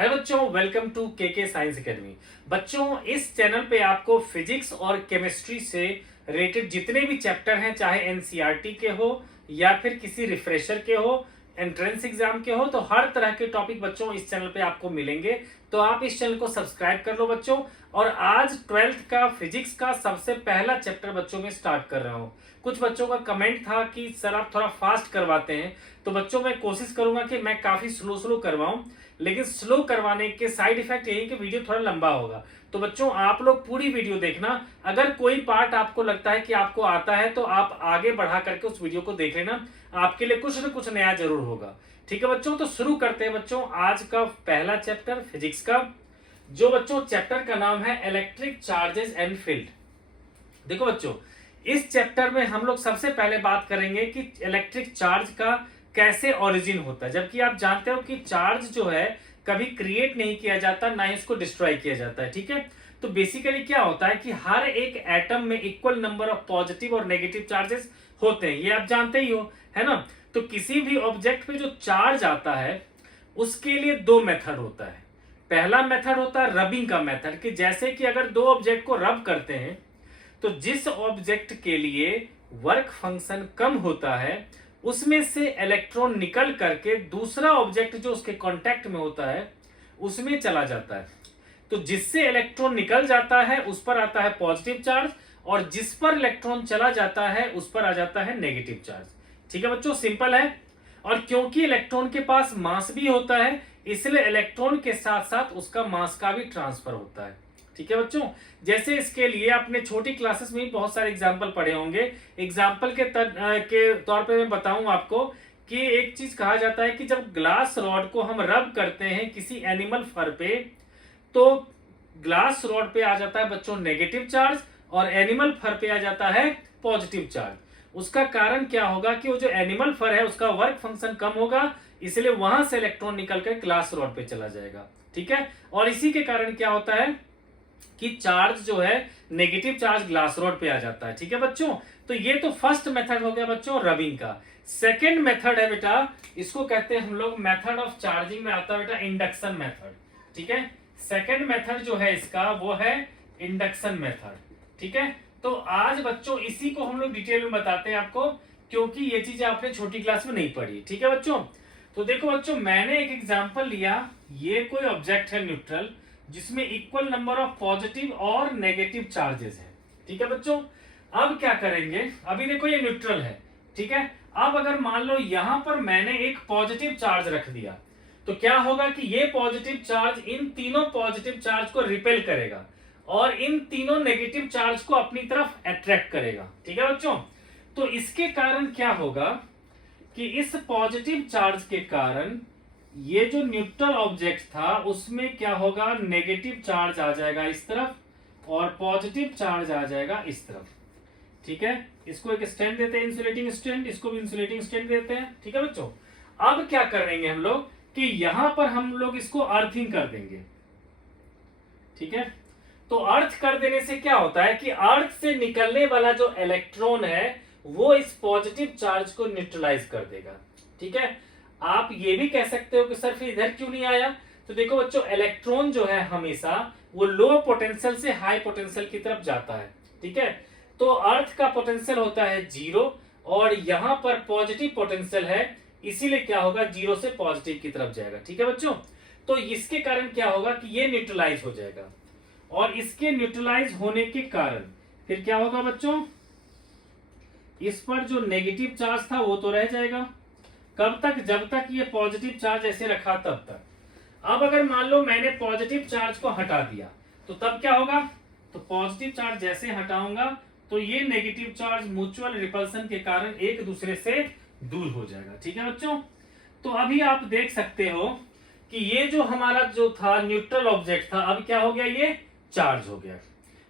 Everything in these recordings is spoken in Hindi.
हेलो बच्चों, वेलकम टू के साइंस एकेडमी। बच्चों, इस चैनल पे आपको फिजिक्स और केमिस्ट्री से रिलेटेड जितने भी चैप्टर हैं, चाहे एनसीईआरटी के हो या फिर किसी रिफ्रेशर के हो, एंट्रेंस एग्जाम के हो, तो हर तरह के टॉपिक बच्चों इस चैनल पे आपको मिलेंगे। तो आप इस चैनल को सब्सक्राइब कर लो बच्चों। और आज 12th का फिजिक्स का सबसे पहला चैप्टर बच्चों में स्टार्ट कर रहा हूँ। कुछ बच्चों का कमेंट था कि सर आप थोड़ा फास्ट करवाते हैं, तो बच्चों मैं कोशिश करूंगा कि मैं काफी स्लो करवाऊं, लेकिन स्लो करवाने के साइड इफेक्ट यही कि वीडियो थोड़ा लंबा होगा। तो बच्चों आप लोग पूरी वीडियो देखना। अगर कोई पार्ट आपको लगता है कि आपको आता है तो आप आगे बढ़ा करके उस वीडियो को देख लेना, आपके लिए कुछ न कुछ नया जरूर होगा। ठीक है बच्चों, तो शुरू करते हैं बच्चों आज का पहला चैप्टर फिजिक्स का, जो बच्चों चैप्टर का नाम है इलेक्ट्रिक चार्जेस एंड फील्ड। देखो बच्चों, इस चैप्टर में हम लोग सबसे पहले बात करेंगे कि इलेक्ट्रिक चार्ज का कैसे ओरिजिन होता है। जबकि आप जानते हो कि चार्ज जो है कभी क्रिएट नहीं किया जाता, ना ही उसको डिस्ट्रॉय किया जाता है। ठीक है, तो बेसिकली क्या होता है कि हर एक एटम में इक्वल नंबर ऑफ पॉजिटिव और नेगेटिव चार्जेस होते हैं, ये आप जानते ही हो, है ना। तो किसी भी ऑब्जेक्ट पे जो चार्ज आता है उसके लिए दो मेथड होता है। पहला मेथड होता है रबिंग का मेथड, कि जैसे कि अगर दो ऑब्जेक्ट को रब करते हैं तो जिस ऑब्जेक्ट के लिए वर्क फंक्शन कम होता है उसमें से इलेक्ट्रॉन निकल करके दूसरा ऑब्जेक्ट जो उसके कांटेक्ट में होता है उसमें चला जाता है। तो जिससे इलेक्ट्रॉन निकल जाता है उस पर आता है पॉजिटिव चार्ज, और जिस पर इलेक्ट्रॉन चला जाता है उस पर आ जाता है नेगेटिव चार्ज। ठीक है बच्चों, सिंपल है। और क्योंकि इलेक्ट्रॉन के पास मास भी होता है, इसलिए इलेक्ट्रॉन के साथ साथ उसका मास का भी ट्रांसफर होता है। ठीक है बच्चों, जैसे इसके लिए आपने छोटी क्लासेस में भी बहुत सारे एग्जाम्पल पढ़े होंगे। एग्जाम्पल के तौर पे मैं बताऊं आपको कि एक चीज कहा जाता है कि जब ग्लास रॉड को हम रब करते हैं किसी एनिमल फर पे, तो ग्लास रॉड पे आ जाता है बच्चों नेगेटिव चार्ज और एनिमल फर पे आ जाता है पॉजिटिव चार्ज। उसका कारण क्या होगा कि वो जो एनिमल फर है उसका वर्क फंक्शन कम होगा, इसलिए वहां से इलेक्ट्रॉन निकल कर ग्लास रॉड पे चला जाएगा। ठीक है, और इसी के कारण क्या होता है कि चार्ज जो है नेगेटिव चार्ज ग्लास रॉड पे आ जाता है। ठीक है बच्चों, तो ये तो फर्स्ट मेथड हो गया बच्चों रबिंग का। सेकंड मेथड है बेटा, इसको कहते हैं हम लोग मेथड ऑफ चार्जिंग में आता है बेटा इंडक्शन मेथड। ठीक है, सेकंड मेथड जो है इसका वो है इंडक्शन मेथड। ठीक है, तो आज बच्चों इसी को हम लोग डिटेल में बताते हैं आपको, क्योंकि ये चीजें आपने छोटी क्लास में नहीं पढ़ी। ठीक है बच्चों, तो देखो बच्चों मैंने एक एग्जांपल लिया, ये कोई ऑब्जेक्ट है न्यूट्रल जिसमें इक्वल नंबर ऑफ पॉजिटिव और नेगेटिव चार्जेस है। ठीक है बच्चों, अब क्या करेंगे, अभी देखो ये न्यूट्रल है। ठीक है, अब अगर मान लो यहां पर मैंने एक पॉजिटिव चार्ज रख दिया, तो क्या होगा कि ये पॉजिटिव चार्ज इन तीनों पॉजिटिव चार्ज को रिपेल करेगा और इन तीनों नेगेटिव चार्ज को अपनी तरफ अट्रैक्ट करेगा। ठीक है बच्चों, तो इसके कारण क्या होगा कि इस पॉजिटिव चार्ज के कारण ये जो न्यूट्रल ऑब्जेक्ट था उसमें क्या होगा, नेगेटिव चार्ज आ जाएगा इस तरफ और पॉजिटिव चार्ज आ जाएगा इस तरफ। ठीक है, इसको एक स्टैंड देते हैं इंसुलेटिंग स्टैंड, इसको भी इंसुलेटिंग स्टैंड देते हैं। ठीक है बच्चों, अब क्या करेंगे हम लोग कि यहां पर हम लोग इसको अर्थिंग कर देंगे। ठीक है, तो अर्थ कर देने से क्या होता है कि अर्थ से निकलने वाला जो इलेक्ट्रॉन है वो इस पॉजिटिव चार्ज को न्यूट्रलाइज कर देगा। ठीक है, आप ये भी कह सकते हो कि सर फिर इधर क्यों नहीं आया। तो देखो बच्चों, इलेक्ट्रॉन जो है हमेशा वो लो पोटेंशियल से हाई पोटेंशियल की तरफ जाता है। ठीक है, तो अर्थ का पोटेंशियल होता है 0 और यहां पर पॉजिटिव पोटेंशियल है, इसीलिए क्या होगा, 0 से पॉजिटिव की तरफ जाएगा। ठीक है बच्चों, तो इसके कारण क्या होगा कि ये न्यूट्रलाइज हो जाएगा, और इसके न्यूट्रलाइज होने के कारण फिर क्या होगा बच्चों, इस पर जो नेगेटिव चार्ज था वो तो रह जाएगा। कब तक, जब तक ये पॉजिटिव चार्ज ऐसे रखा तब तक। अब अगर मान लो मैंने पॉजिटिव चार्ज को हटा दिया तो तब क्या होगा, तो पॉजिटिव चार्ज जैसे हटाऊंगा तो ये नेगेटिव चार्ज म्यूचुअल रिपल्सन के कारण एक दूसरे से दूर हो जाएगा। ठीक है बच्चों, तो अभी आप देख सकते हो कि ये जो हमारा जो था न्यूट्रल ऑब्जेक्ट था, अब क्या हो गया, ये चार्ज हो गया।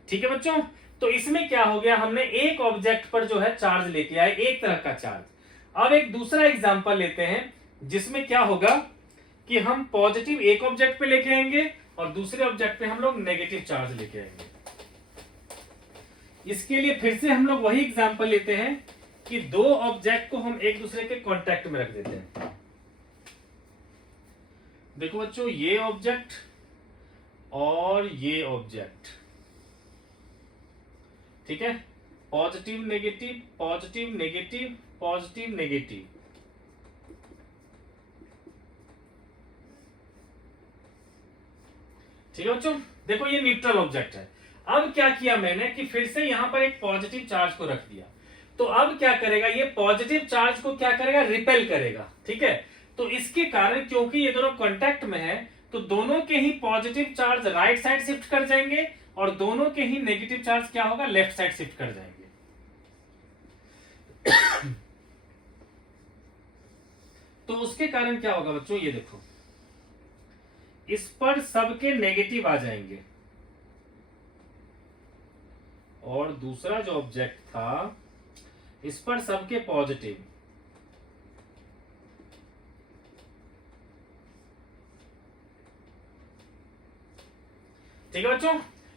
ठीक है बच्चों, तो इसमें क्या हो गया, हमने एक ऑब्जेक्ट पर जो है चार्ज लेके आए, एक तरह का चार्ज। अब एक दूसरा एग्जांपल लेते हैं जिसमें क्या होगा कि हम पॉजिटिव एक ऑब्जेक्ट पे लेके आएंगे और दूसरे ऑब्जेक्ट पे हम लोग नेगेटिव चार्ज लेके आएंगे। इसके लिए फिर से हम लोग वही एग्जांपल लेते हैं कि दो ऑब्जेक्ट को हम एक दूसरे के कांटेक्ट में रख देते हैं। देखो बच्चों, ये ऑब्जेक्ट और ये ऑब्जेक्ट, ठीक है, positive negative positive negative positive negative. ठीक है बच्चों, देखो ये न्यूट्रल ऑब्जेक्ट है। अब क्या किया मैंने कि फिर से यहां पर एक पॉजिटिव चार्ज को रख दिया, तो अब क्या करेगा, ये पॉजिटिव चार्ज को क्या करेगा, रिपेल करेगा। ठीक है, तो इसके कारण क्योंकि ये दोनों कांटेक्ट में है, तो दोनों के ही positive charge right side shift कर जाएंगे और दोनों के ही नेगेटिव चार्ज क्या होगा, लेफ्ट साइड शिफ्ट कर जाएंगे। तो उसके कारण क्या होगा बच्चों, ये देखो, इस पर सबके नेगेटिव आ जाएंगे और दूसरा जो ऑब्जेक्ट था इस पर सबके पॉजिटिव। ठीक है बच्चों,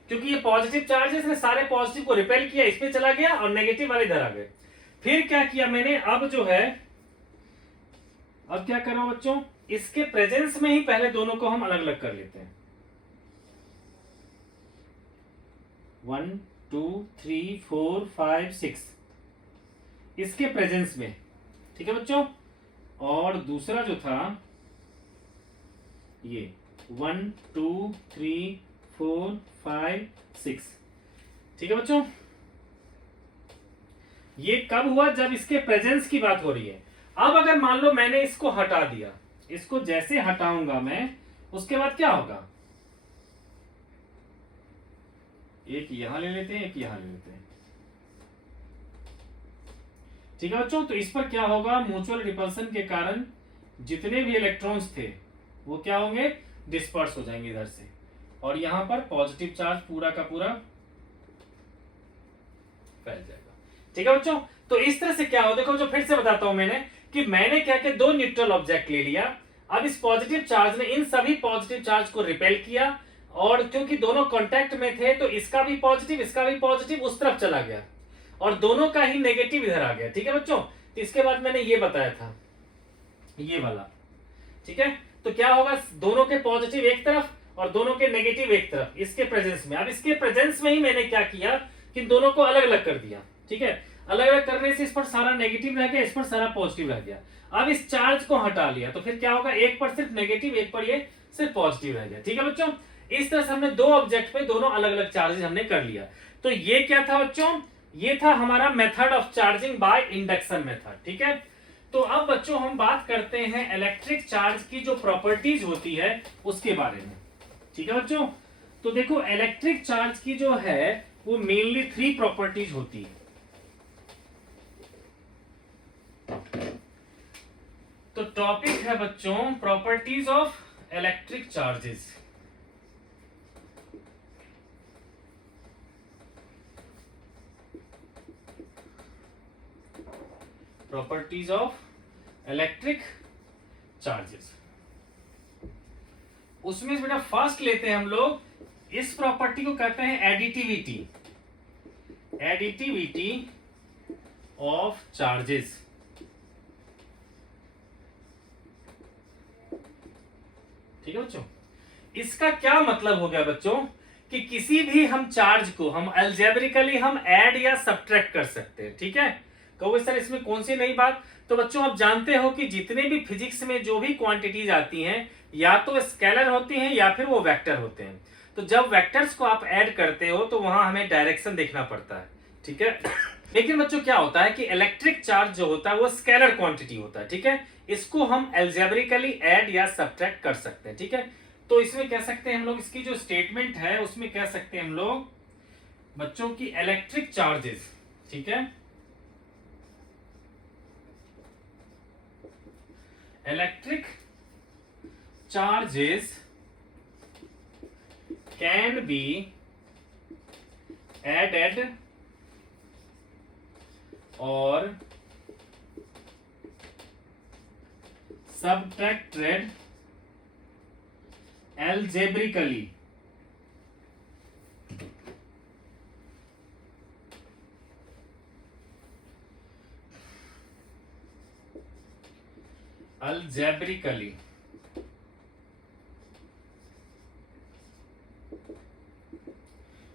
क्योंकि ये पॉजिटिव चार्ज है, इसने सारे पॉजिटिव को रिपेल किया, इस पे चला गया और नेगेटिव वाले इधर आ गए। फिर क्या किया मैंने, अब जो है, अब क्या कर रहा हूं बच्चों, इसके प्रेजेंस में ही पहले दोनों को हम अलग अलग कर लेते हैं। 1 2 3 4 5 6 इसके प्रेजेंस में। ठीक है बच्चों, और दूसरा जो था ये 1 2 3 4 5 6। ठीक है बच्चों, ये कब हुआ, जब इसके प्रेजेंस की बात हो रही है। अब अगर मान लो मैंने इसको हटा दिया, इसको जैसे हटाऊंगा मैं, उसके बाद क्या होगा, एक यहां ले लेते हैं, एक यहां ले लेते हैं। ठीक है बच्चों, तो इस पर क्या होगा, म्यूचुअल रिपल्सन के कारण जितने भी इलेक्ट्रॉन्स थे वो क्या होंगे, डिस्पर्स हो जाएंगे इधर से, और यहां पर पॉजिटिव चार्ज पूरा का पूरा फैल जाएगा। ठीक है बच्चों, तो इस तरह से क्या हो, देखो जो फिर से बताता हूं मैंने कि मैंने क्या किया, दो न्यूट्रल ऑब्जेक्ट ले लिया। अब इस पॉजिटिव चार्ज ने इन सभी पॉजिटिव चार्ज को रिपेल किया, और क्योंकि दोनों कांटेक्ट में थे तो इसका भी पॉजिटिव उस तरफ चला गया और दोनों का ही नेगेटिव इधर आ गया। ठीक है बच्चों, तो इसके बाद मैंने ये बताया था, ये वाला। ठीक है, तो क्या होगा, दोनों के पॉजिटिव एक तरफ और दोनों के नेगेटिव एक तरफ इसके प्रेजेंस में। अब इसके प्रेजेंस में ही मैंने क्या किया कि दोनों को अलग अलग कर दिया। ठीक है, अलग अलग करने से इस पर सारा नेगेटिव रह गया, इस पर सारा पॉजिटिव रह गया। अब इस चार्ज को हटा लिया तो फिर क्या होगा, एक पर सिर्फ नेगेटिव, एक पर ये सिर्फ पॉजिटिव रह गया। ठीक है बच्चों, इस तरह से हमने दो ऑब्जेक्ट पे दोनों अलग अलग चार्जेस हमने कर लिया। तो ये क्या था बच्चों, ये था हमारा method of charging by induction method. ठीक है, तो अब बच्चों हम बात करते हैं इलेक्ट्रिक चार्ज की जो प्रॉपर्टीज होती है उसके बारे में। ठीक है बच्चों, तो देखो इलेक्ट्रिक चार्ज की जो है वो मेनली 3 प्रॉपर्टीज होती है। तो टॉपिक है बच्चों properties of electric charges. Properties of electric charges, उसमें बेटा फर्स्ट लेते हैं हम लोग, इस प्रॉपर्टी को कहते हैं एडिटिविटी। Additivity of charges. ठीक है बच्चों, इसका क्या मतलब हो गया बच्चों कि किसी भी हम चार्ज को हम अलजेब्रिकली हम ऐड या सब्ट्रैक्ट कर सकते हैं। ठीक है, कहो सर इसमें कौन सी नई बात, तो बच्चों आप जानते हो कि जितने भी फिजिक्स में जो भी क्वांटिटीज आती हैं या तो स्केलर होती हैं या फिर वो वेक्टर होते हैं। तो जब वेक्टर्स को आप ऐड करते हो तो वहां हमें डायरेक्शन देखना पड़ता है। ठीक है, लेकिन बच्चों क्या होता है कि इलेक्ट्रिक चार्ज जो होता है वो स्केलर क्वांटिटी होता है। ठीक है, इसको हम अलजेब्रिकली ऐड या सब्ट्रैक्ट कर सकते हैं। ठीक है, तो इसमें कह सकते हैं हम लोग, इसकी जो स्टेटमेंट है उसमें कह सकते हैं हम लोग बच्चों की इलेक्ट्रिक चार्जेस, ठीक है, electric charges can be added or subtracted algebraically। algebraically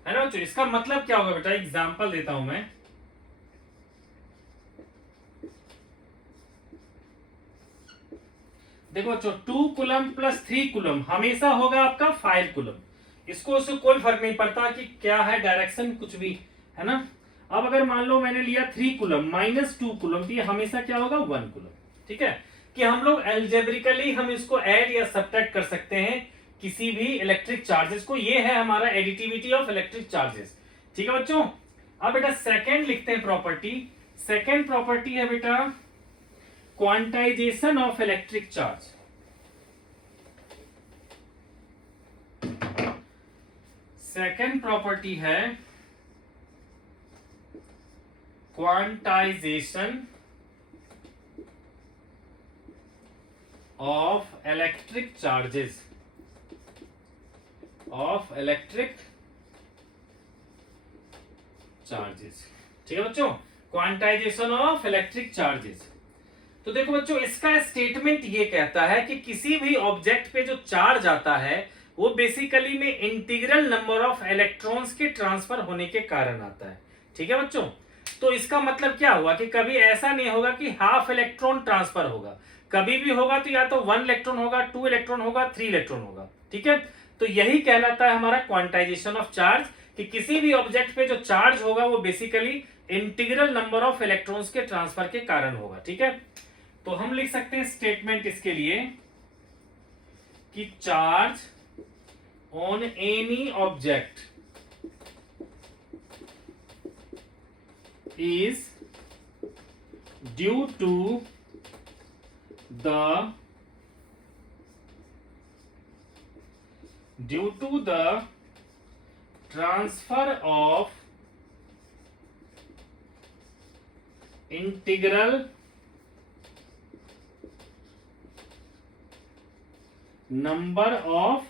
है ना बच्चों। इसका मतलब क्या होगा बेटा, एग्जाम्पल देता हूं मैं। देखो बच्चों, 2 कूलम प्लस 3 कूलम हमेशा होगा आपका 5 कूलम। इसको उससे कोई फर्क नहीं पड़ता कि क्या है डायरेक्शन, कुछ भी, है ना। अब अगर मान लो मैंने लिया 3 कूलम माइनस 2 कूलम, तो ये हमेशा क्या होगा 1 कूलम। ठीक है, कि हम लोग एल्जेब्रिकली हम इसको ऐड या सब्ट्रैक्ट कर सकते हैं किसी भी इलेक्ट्रिक चार्जेस को। ये है हमारा एडिटिविटी ऑफ इलेक्ट्रिक चार्जेस। ठीक है बच्चों। अब बेटा सेकेंड लिखते हैं प्रॉपर्टी। सेकेंड प्रॉपर्टी है बेटा quantization of electric charge. Second property है quantization of electric charges, of electric charges. ठीक है बच्चों, क्वांटाइजेशन ऑफ इलेक्ट्रिक चार्जेस। तो देखो बच्चों, इसका स्टेटमेंट ये कहता है कि किसी भी ऑब्जेक्ट पे जो चार्ज आता है वो बेसिकली में इंटीग्रल नंबर ऑफ इलेक्ट्रॉन्स के ट्रांसफर होने के कारण आता है। ठीक है बच्चों, तो इसका मतलब क्या हुआ कि कभी ऐसा नहीं होगा कि हाफ इलेक्ट्रॉन ट्रांसफर होगा। कभी भी होगा तो या तो 1 इलेक्ट्रॉन होगा, 2 इलेक्ट्रॉन होगा, 3 इलेक्ट्रॉन होगा। ठीक है, तो यही कहलाता है हमारा क्वांटाइजेशन ऑफ चार्ज, कि किसी भी ऑब्जेक्ट पे जो चार्ज होगा वो basically integral number of electrons के ट्रांसफर के कारण होगा। ठीक है, तो हम लिख सकते हैं स्टेटमेंट इसके लिए कि charge on any object is due to the transfer of integral number of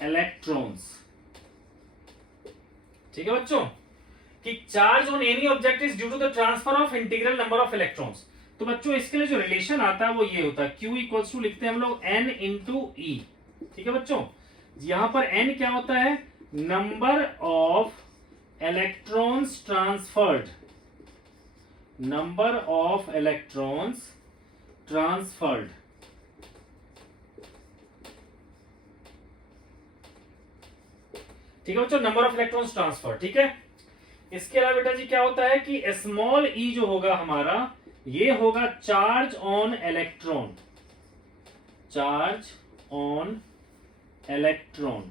electrons। ठीक है बच्चों, कि charge on any object is due to the transfer of integral number of electrons. तो बच्चों इसके लिए जो रिलेशन आता है वो ये होता है, Q इक्वल्स टू लिखते हैं हम लोग N इंटू E। ठीक है बच्चों, यहां पर N क्या होता है, number of electrons transferred, number of electrons transferred. ठीक है बच्चों, नंबर ऑफ इलेक्ट्रॉन्स ट्रांसफर। ठीक है, इसके अलावा बेटा जी क्या होता है कि स्मॉल ई जो होगा हमारा, ये होगा charge on electron, charge on electron,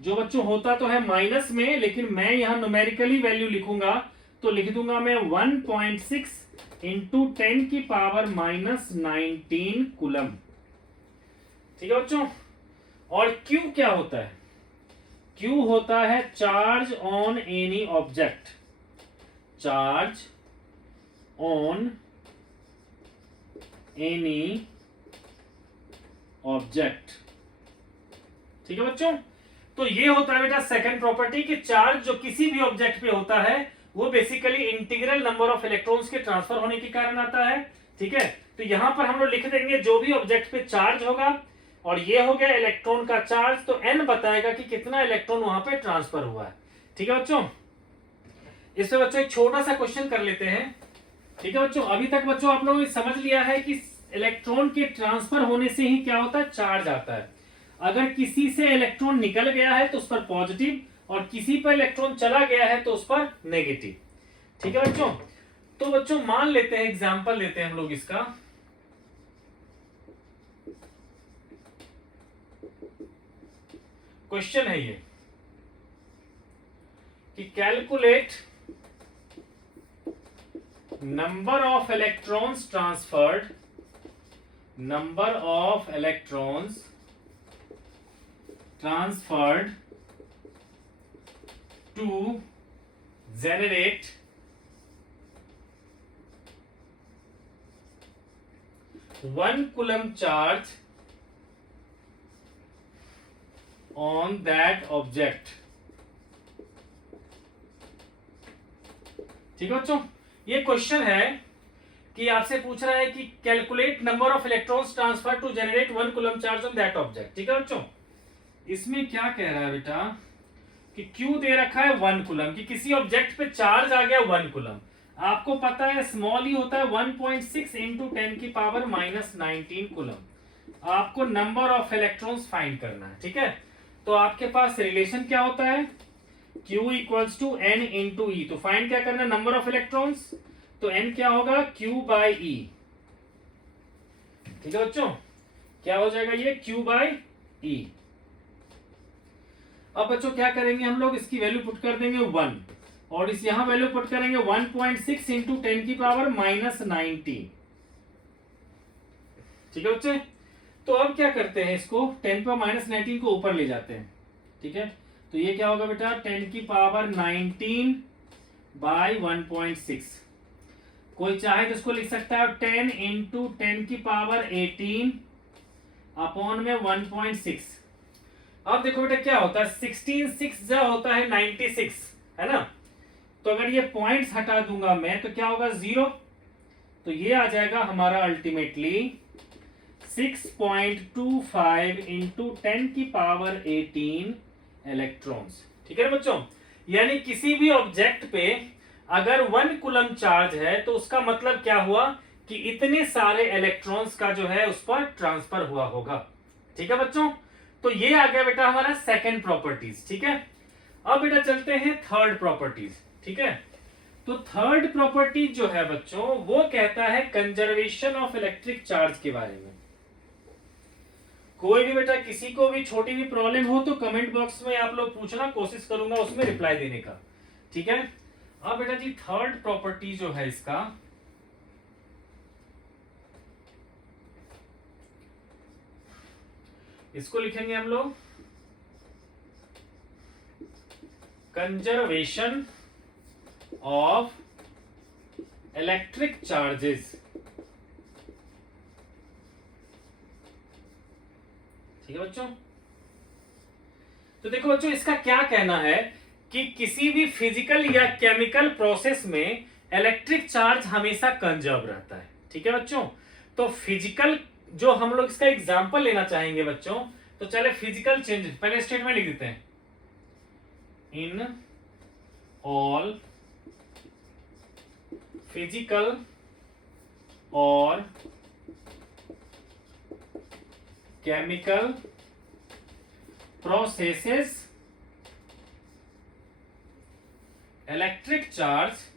जो बच्चों होता तो है माइनस में, लेकिन मैं यहां न्यूमेरिकली वैल्यू लिखूंगा तो लिख दूंगा मैं 1.6 इंटू 10 की पावर माइनस 19 कूलम। ठीक है बच्चों, और Q क्या होता है, Q होता है charge on any object, charge on any object. ठीक है बच्चों, तो ये होता है बेटा सेकंड प्रॉपर्टी कि चार्ज जो किसी भी ऑब्जेक्ट पे होता है वो basically integral number of electrons के ट्रांसफर होने के कारण आता है। ठीक है, तो यहां पर हम लोग लिख देंगे जो भी ऑब्जेक्ट पे चार्ज होगा, और ये हो गया इलेक्ट्रॉन का चार्ज, तो n बताएगा कि कितना इलेक्ट्रॉन वहां पे ट्रांसफर हुआ है। ठीक है बच्चों, इससे बच्चों एक छोटा सा क्वेश्चन कर लेते हैं। ठीक है बच्चों, अभी तक बच्चों आप लोगों ने समझ लिया है कि इलेक्ट्रॉन के ट्रांसफर होने से ही क्या होता है, चार्ज आता है। अगर किसी से इलेक्ट्रॉन निकल गया है तो उस पर पॉजिटिव, और किसी पर इलेक्ट्रॉन चला गया है तो उस पर नेगेटिव। ठीक है बच्चों, तो बच्चों मान लेते हैं, एग्जाम्पल लेते हैं हम लोग इसका। क्वेश्चन है ये कि calculate number of electrons transferred, number of electrons transferred to generate 1 coulomb charge on that object। ठीक है बच्चों, ये क्वेश्चन है कि आपसे पूछ रहा है कि calculate number of electrons transfer to generate 1 coulomb charge on that object. ठीक है बच्चों, इसमें क्या कह रहा है बेटा कि Q दे रखा है 1 कूलम, कि किसी ऑब्जेक्ट पे चार्ज आ गया 1 कूलम। आपको पता है स्मॉल ई होता है 1.6 इंटू 10 की पावर माइनस 19 कूलम। आपको नंबर ऑफ इलेक्ट्रॉन्स फाइंड करना है। ठीक है, तो आपके पास रिलेशन क्या होता है, Q equals to N into e. तो फाइंड क्या करना है, नंबर ऑफ इलेक्ट्रॉन्स, तो N क्या होगा, Q बाई ई। ठीक है बच्चों, क्या हो जाएगा ये, Q बाई ई। अब बच्चों क्या करेंगे हम लोग, इसकी वैल्यू पुट कर देंगे 1, और इस यहां वैल्यू पुट करेंगे 1.6 इंटू 10 की पावर माइनस 19। ठीक है बच्चे, तो अब क्या करते हैं, इसको 10 पर माइनस 19 को ऊपर ले जाते हैं। ठीक है, तो ये क्या होगा बेटा, 10 की पावर 19 बाई 1.6। कोई चाहे तो इसको लिख सकता है 10 इंटू 10 की पावर 18 अपॉन में 1.6। अब देखो बेटा क्या होता है, 16 6 जा होता है 96, है ना। तो अगर ये पॉइंट्स हटा दूंगा मैं तो क्या होगा, 0। तो ये आ जाएगा हमारा अल्टीमेटली 6.25 इंटू 10 की पावर 18 इलेक्ट्रॉन्स। ठीक है बच्चों, यानी किसी भी ऑब्जेक्ट पे अगर 1 कूलम चार्ज है तो उसका मतलब क्या हुआ कि इतने सारे इलेक्ट्रॉन्स का जो है उस पर ट्रांसफर हुआ होगा। ठीक है बच्चों, तो ये आ गया बेटा हमारा सेकंड प्रॉपर्टीज। ठीक है, अब बेटा चलते हैं थर्ड प्रॉपर्टीज। ठीक है, तो थर्ड प्रॉपर्टी जो है बच्चों वो कहता है कंजर्वेशन ऑफ इलेक्ट्रिक चार्ज के बारे में। कोई भी बेटा किसी को भी छोटी भी प्रॉब्लम हो तो कमेंट बॉक्स में आप लोग पूछना, कोशिश करूंगा उसमें रिप्लाई देने का। ठीक है, अब बेटा जी थर्ड प्रॉपर्टी जो है इसका, इसको लिखेंगे हम लोग कंजर्वेशन ऑफ इलेक्ट्रिक चार्जेस। ठीक है बच्चों, तो देखो बच्चों इसका क्या कहना है कि किसी भी फिजिकल या केमिकल प्रोसेस में इलेक्ट्रिक चार्ज हमेशा कंजर्व रहता है। ठीक है बच्चों, तो फिजिकल जो हम लोग इसका एग्जांपल लेना चाहेंगे बच्चों, तो चले फिजिकल चेंज पहले स्टेटमेंट लिख देते हैं, इन ऑल फिजिकल और chemical processes electric charge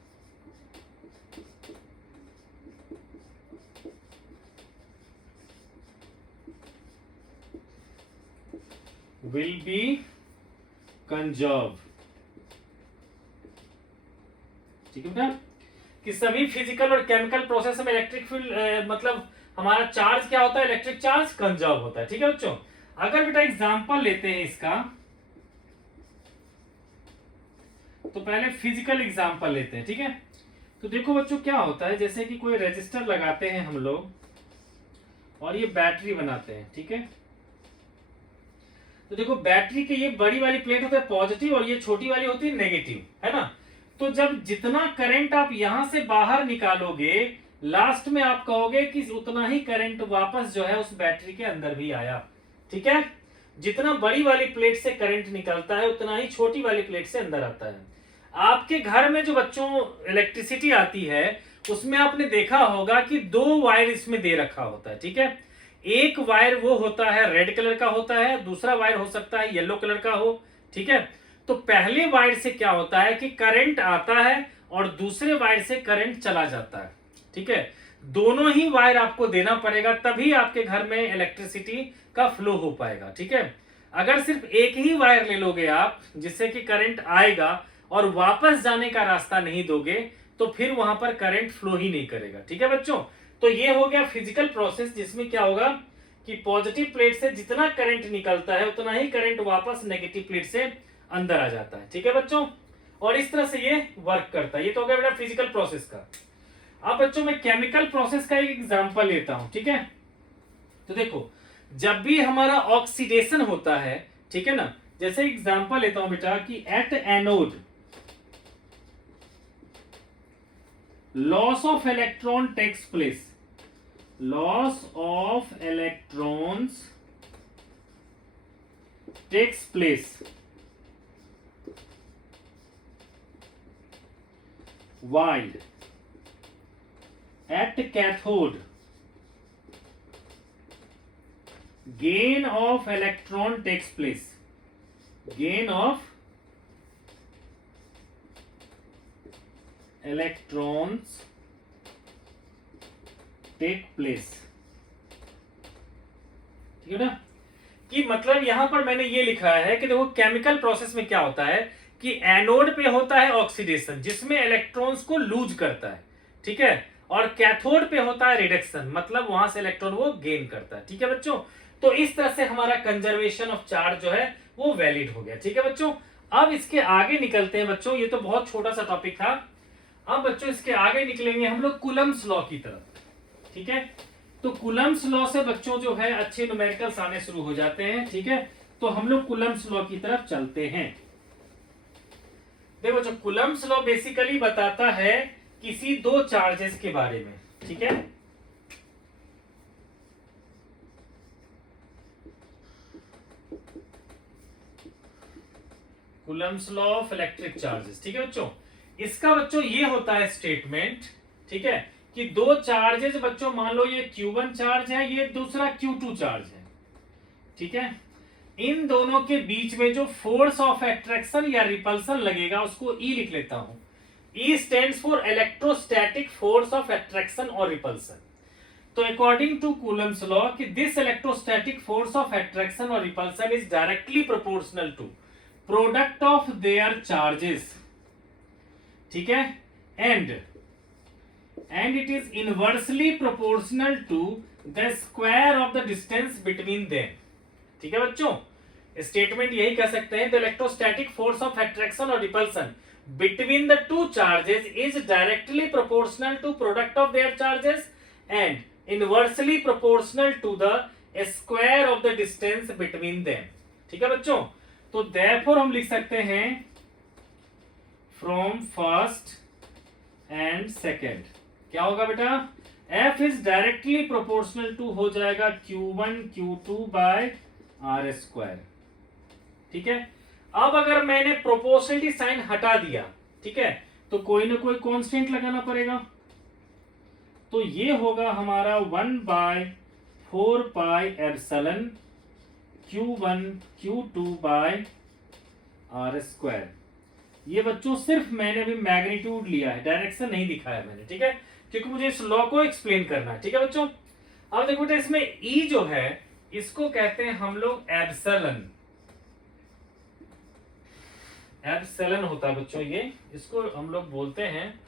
will be conserved। ठीक है बेटा, कि सभी फिजिकल और केमिकल प्रोसेस में इलेक्ट्रिक फील्ड मतलब हमारा चार्ज क्या होता है, इलेक्ट्रिक चार्ज कंजर्व होता है। ठीक है बच्चों, अगर बेटा एग्जांपल लेते हैं इसका, तो पहले फिजिकल एग्जांपल लेते हैं। ठीक है, तो देखो बच्चों क्या होता है, जैसे कि कोई रजिस्टर लगाते हैं हम लोग और ये बैटरी बनाते हैं। ठीक है, तो देखो बैटरी के ये बड़ी वाली प्लेट होता है पॉजिटिव और ये छोटी वाली होती है नेगेटिव, है ना। तो जब जितना करंट आप यहां से बाहर निकालोगे लास्ट में आप कहोगे कि उतना ही करंट वापस जो है उस बैटरी के अंदर भी आया। ठीक है, जितना बड़ी वाली प्लेट से करंट निकलता है उतना ही छोटी वाली प्लेट से अंदर आता है। आपके घर में जो बच्चों इलेक्ट्रिसिटी आती है उसमें आपने देखा होगा कि 2 वायर इसमें दे रखा होता है। ठीक है, एक वायर वो होता है रेड कलर का होता है, दूसरा वायर हो सकता है येलो कलर का हो। ठीक है, तो पहले वायर से क्या होता है कि करंट आता है और दूसरे वायर से करंट चला जाता है। ठीक है, दोनों ही वायर आपको देना पड़ेगा तभी आपके घर में इलेक्ट्रिसिटी का फ्लो हो पाएगा। ठीक है, अगर सिर्फ एक ही वायर ले लोगे आप जिससे कि करंट आएगा और वापस जाने का रास्ता नहीं दोगे तो फिर वहां पर करंट फ्लो ही नहीं करेगा। ठीक है बच्चों, तो ये हो गया फिजिकल प्रोसेस जिसमें क्या होगा कि पॉजिटिव प्लेट से जितना करंट निकलता है उतना ही करंट वापस नेगेटिव प्लेट से अंदर आ जाता है। ठीक है बच्चों, और इस तरह से ये वर्क करता है। ये तो हो गया बेटा फिजिकल प्रोसेस का। अब बच्चों मैं केमिकल प्रोसेस का एक एग्जांपल लेता हूं। ठीक है, तो देखो जब भी हमारा ऑक्सीडेशन होता है, ठीक है ना, जैसे एग्जांपल लेता हूं बेटा कि at anode loss of electron takes place, loss of electrons takes place while at cathode, gain of electron takes place, gain of electrons take place। ठीक है ना, कि मतलब यहां पर मैंने ये लिखा है कि देखो केमिकल प्रोसेस में क्या होता है कि एनोड पे होता है ऑक्सीडेशन जिसमें इलेक्ट्रॉन्स को लूज करता है, ठीक है, और कैथोड पे होता है रिडक्शन, मतलब वहां से इलेक्ट्रॉन वो गेन करता है। ठीक है बच्चों, तो इस तरह से हमारा कंजर्वेशन ऑफ चार्ज जो है वो वैलिड हो गया। ठीक है बच्चों, अब इसके आगे निकलते हैं बच्चों, ये तो बहुत छोटा सा टॉपिक था। अब बच्चों इसके आगे निकलेंगे हम लोग कूलम्स लॉ की तरफ। ठीक है, तो कूलम्स लॉ से बच्चों जो है अच्छे न्यूमेरिकल्स आने शुरू हो जाते हैं। ठीक है, तो हम लोग कूलम्स लॉ की तरफ चलते हैं। देखो, जो कूलम्स लॉ बेसिकली बताता है किसी दो चार्जेस के बारे में। ठीक है, Coulomb's law of electric charges. ठीक है बच्चों, इसका बच्चों ये होता है स्टेटमेंट, ठीक है, कि दो चार्जेस बच्चों, मान लो ये Q1 चार्ज है, ये दूसरा Q2 चार्ज है। ठीक है, इन दोनों के बीच में जो फोर्स ऑफ अट्रैक्शन या रिपल्सन लगेगा उसको E लिख लेता हूं। E stands for electrostatic force of attraction और रिपल्सन। तो अकॉर्डिंग टू कूलम्स लॉ कि this electrostatic force of attraction और repulsion is directly proportional to product of their charges. ठीक है, and it is inversely proportional to the square of the distance between them. ठीक है बच्चों, स्टेटमेंट यही कह सकते हैं, the electrostatic force of attraction और repulsion between the two charges is directly proportional to product of their charges and inversely proportional to the square of the distance between them. ठीक है बच्चों, तो देयरफॉर हम लिख सकते हैं फ्रॉम फर्स्ट एंड सेकेंड क्या होगा बेटा, F is directly proportional to हो जाएगा Q1 Q2 by R square. ठीक है, अब अगर मैंने प्रोपोर्शनलिटी साइन हटा दिया, ठीक है, तो कोई ना कोई कांस्टेंट लगाना पड़ेगा। तो ये होगा हमारा 1/4 pi epsilon Q1 Q2 by R square. ये बच्चों सिर्फ मैंने भी मैग्नीट्यूड लिया है, डायरेक्शन नहीं दिखाया मैंने। ठीक है, क्योंकि मुझे इस लॉ को एक्सप्लेन करना है। ठीक है बच्चों, अब देखो बेटा, इसमें E जो है इसको कहते हैं हम लोग एप्सिलॉन। एप्सिलॉन होता है बच्चों, ये इसको हम लोग बोलते हैं।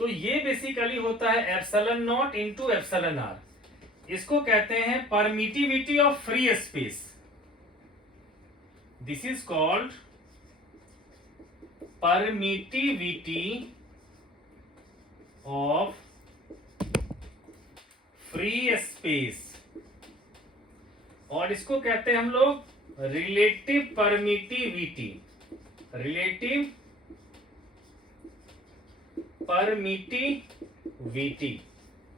तो ये बेसिकली होता है epsilon naught into epsilon R. इसको कहते हैं permittivity of free space. This is called permittivity of free space, और इसको कहते हैं हम लोग रिलेटिव परमिटिविटी। Relative permittivity.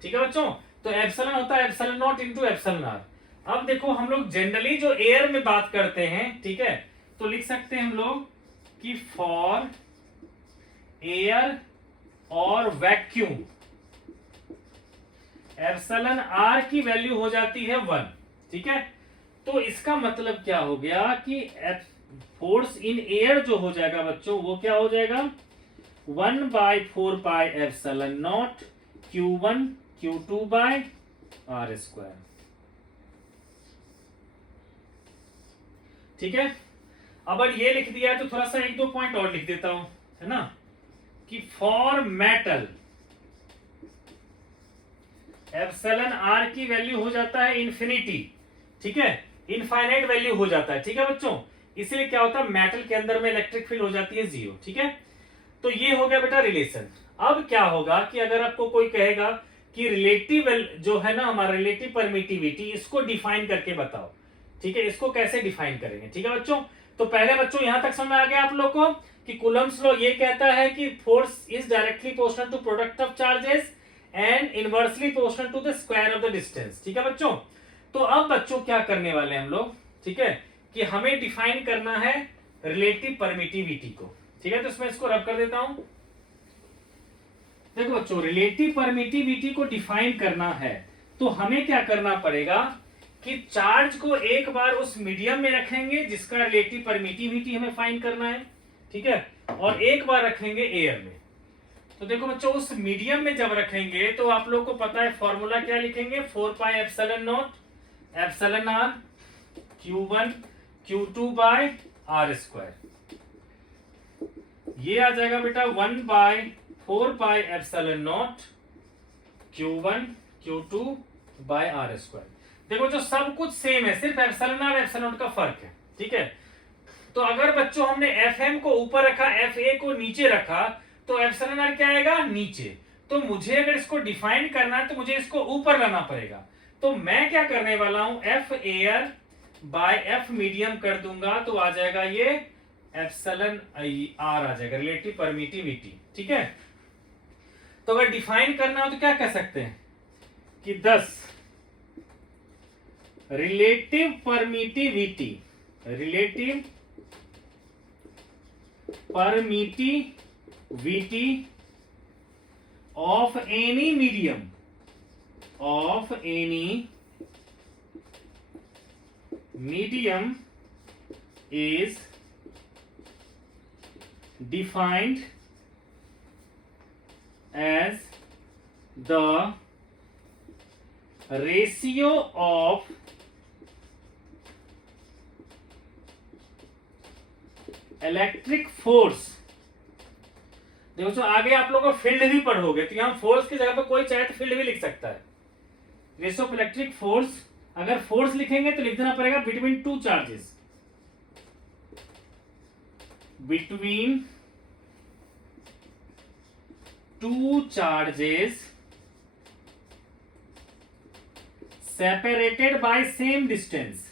ठीक है बच्चों, तो एप्सिलॉन होता है epsilon naught into epsilon R. अब देखो, हम लोग जनरली जो एयर में बात करते हैं, ठीक है, तो लिख सकते हैं हम लोग कि फॉर एयर और वैक्यूम एप्सिलॉन आर की वैल्यू हो जाती है 1। ठीक है, तो इसका मतलब क्या हो गया कि फोर्स इन एयर जो हो जाएगा बच्चों वो क्या हो जाएगा, 1/4 pi epsilon naught Q1 Q2 by R square. ठीक है, अब ये लिख दिया है तो थोड़ा सा एक दो पॉइंट और लिख देता हूं, है ना, कि फॉर मेटल एप्सिलॉन आर की वैल्यू हो जाता है इन्फिनिटी। ठीक है, इनफाइनाइट वैल्यू हो जाता है। ठीक है बच्चों, इसलिए क्या होता है, मेटल के अंदर में इलेक्ट्रिक फील्ड हो जाती है 0। ठीक है, तो ये हो गया बेटा रिलेशन। अब क्या होगा कि अगर आपको कोई कहेगा कि रिलेटिव जो है ना हमारा रिलेटिव परमिटिविटी, इसको डिफाइन करके बताओ। ठीक है, इसको कैसे डिफाइन करेंगे। ठीक है बच्चों, तो पहले बच्चों यहां तक समझ आ गया आप लोग को कि कूलम्स लॉ ये कहता है कि force is directly proportional to product of charges and inversely proportional to the square of the distance. ठीक है बच्चों, तो अब बच्चों क्या करने वाले हैं हम लोग, ठीक है, कि हमें डिफाइन करना है रिलेटिव परमिटिविटी को। ठीक है, तो इसमें इसको रब कर देता हूं। देखो बच्चों, रिलेटिव परमिटिविटी को डिफाइन करना है तो हमें क्या करना पड़ेगा कि चार्ज को एक बार उस मीडियम में रखेंगे जिसका रिलेटिव परमिटिविटी हमें फाइंड करना है, ठीक है, और एक बार रखेंगे एयर में। तो देखो बच्चों, उस मीडियम में जब रखेंगे तो आप लोग को पता है फॉर्मूला क्या लिखेंगे, 4 pi epsilon naught epsilon R Q1 Q2 by R square. ये आ जाएगा बेटा 1 बाय 4 pi epsilon naught Q1 Q2 by R square. देखो जो सब कुछ सेम है, सिर्फ एप्सिलॉन आर एप्सिलॉन नॉट का फर्क है। ठीक है, तो अगर बच्चों हमने Fm को ऊपर रखा, Fa को नीचे रखा, तो एप्सिलॉन आर क्या आएगा, नीचे। तो मुझे अगर इसको डिफाइन करना है तो मुझे इसको ऊपर लाना पड़ेगा। तो मैं क्या करने वाला हूं, F air by F medium कर दूंगा, तो आ जाएगा ये एप्सिलॉन आर आ जाएगा, रिलेटिव परमिटिविटी। ठीक है, तो अगर डिफाइन करना हो तो क्या कह सकते हैं कि 10 relative permittivity, relative permittivity of any medium, of any medium is defined as the ratio of electric force. देखो जो आगे आप लोगों को फील्ड भी पढ़ोगे तो यहां फोर्स की जगह पर कोई चाहे तो फील्ड भी लिख सकता है। रेशियो ऑफ इलेक्ट्रिक फोर्स, अगर फोर्स लिखेंगे तो लिख देना पड़ेगा between two charges, between two charges separated by same distance,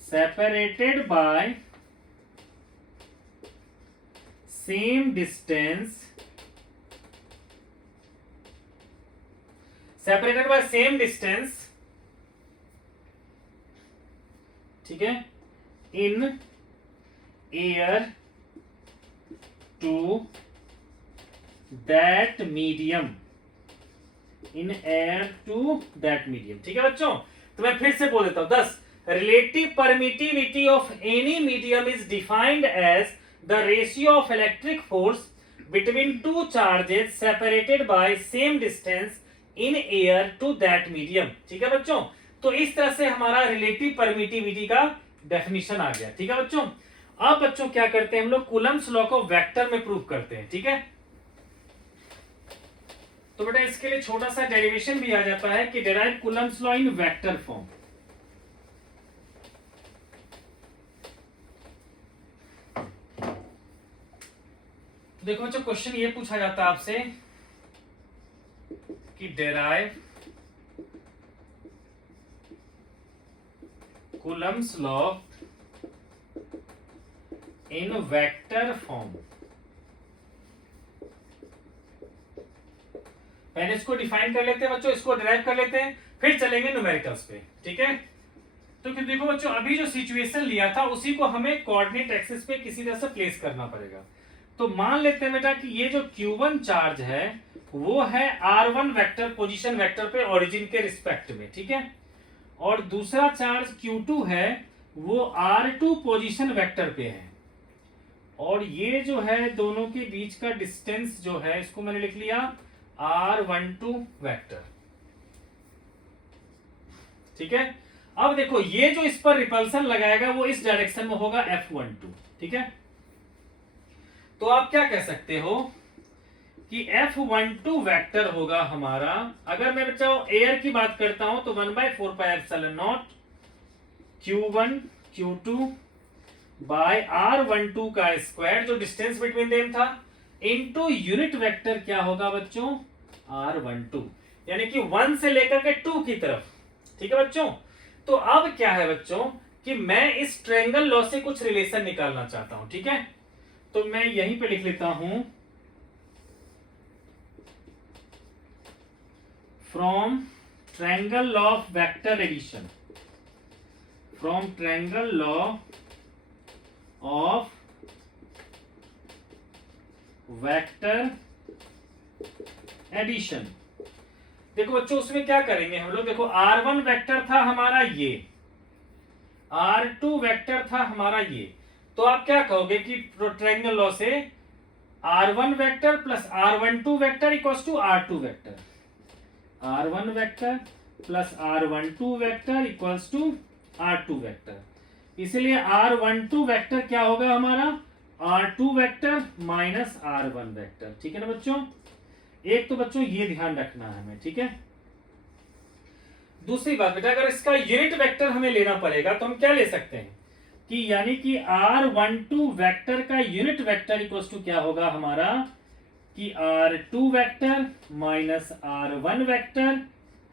separated by same distance, separated by same distance, ठीक है, in air to that medium, in air to that medium। ठीक है बच्चों, तो मैं फिर से बोल देता हूं 10 relative permittivity of any medium is defined as the ratio of electric force between two charges separated by same distance in air to that medium. ठीक है बच्चों, तो इस तरह से हमारा रिलेटिव परमिटिविटी का डेफिनेशन आ गया। ठीक है बच्चों, अब बच्चों क्या करते हैं हम लोग, कूलम्स लॉ को वेक्टर में प्रूव करते हैं। ठीक है, तो बेटा इसके लिए छोटा सा डेरिवेशन भी आ जाता है कि derive Coulomb's law in vector form. तो देखो बच्चों, क्वेश्चन ये पूछा जाता है आपसे कि derive Coulomb's law in vector form. पहले इसको डिफाइन कर लेते हैं बच्चों, इसको डिराइव कर लेते हैं, फिर चलेंगे न्यूमेरिकल्स पे। ठीक है, तो देखो बच्चों, अभी जो सिचुएशन लिया था उसी को हमें कोऑर्डिनेट एक्सिस पे किसी तरह से प्लेस करना पड़ेगा। तो मान लेते हैं बेटा कि ये जो Q1 चार्ज है वो है R1 वेक्टर पोजीशन वेक्टर पे ओरिजिन के रिस्पेक्ट में। ठीक है, और दूसरा चार्ज Q2 है वो R2 पोजीशन वेक्टर पे है, और ये जो है दोनों के बीच का डिस्टेंस जो है इसको मैंने लिख लिया R12 वेक्टर। ठीक है, अब देखो ये जो इस पर रिपल्सन लगाएगा वो इस डायरेक्शन में होगा F12। ठीक है, तो आप क्या कह सकते हो कि F12 वेक्टर होगा हमारा, अगर मैं बच्चा एयर की बात करता हूं तो 1/4 pi epsilon naught Q1 Q2 bye R12 का स्क्वायर, जो डिस्टेंस बिटवीन देम था, इनटू यूनिट वेक्टर क्या होगा बच्चों, R12, यानी कि 1 से लेकर के 2 की तरफ। ठीक है बच्चों, तो अब क्या है बच्चों कि मैं इस ट्रायंगल लॉ से कुछ रिलेशन निकालना चाहता हूं। ठीक है, तो मैं यहीं पे लिख लेता हूं from triangle law of vector addition, from triangle law of vector addition. देखो बच्चों उसमें क्या करेंगे हम लोग, देखो R1 वेक्टर था हमारा ये, R2 वेक्टर था हमारा ये, तो आप क्या कहोगे कि ट्रायंगल लॉ से R1 vector plus R12 vector equals to R2 vector, R1 vector plus R12 vector equals to R2 vector. इसलिए R12 वेक्टर क्या होगा हमारा, R2 vector minus R1 vector. ठीक है ना बच्चों, एक तो बच्चों ये ध्यान रखना है हमें, ठीक है। दूसरी बात बेटा, अगर इसका यूनिट वेक्टर हमें लेना पड़ेगा तो हम क्या ले सकते हैं कि यानी कि R12 वेक्टर का यूनिट वेक्टर इक्वल्स टू क्या होगा हमारा कि R2 vector minus R1 vector,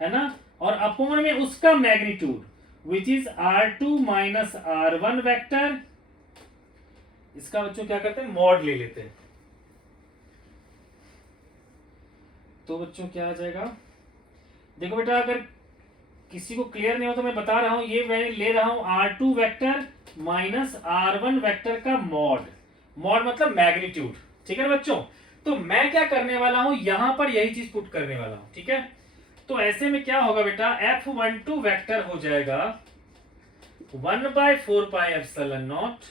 है ना, और अपॉन में उसका magnitude which is R2 minus R1 vector. इसका बच्चों क्या करते हैं, मॉड ले लेते हैं। तो बच्चों क्या आ जाएगा, देखो बेटा अगर किसी को क्लियर नहीं हो तो मैं बता रहा हूं, ये मैं ले रहा हूं R2 vector minus R1 vector का मॉड, मॉड मतलब मैग्नीट्यूड। ठीक है ना बच्चों, तो मैं क्या करने वाला हूं, यहां पर यही चीज पुट करने वाला हूं। ठीक है, तो ऐसे में क्या होगा बेटा, F12 वेक्टर हो जाएगा 1/4 pi epsilon naught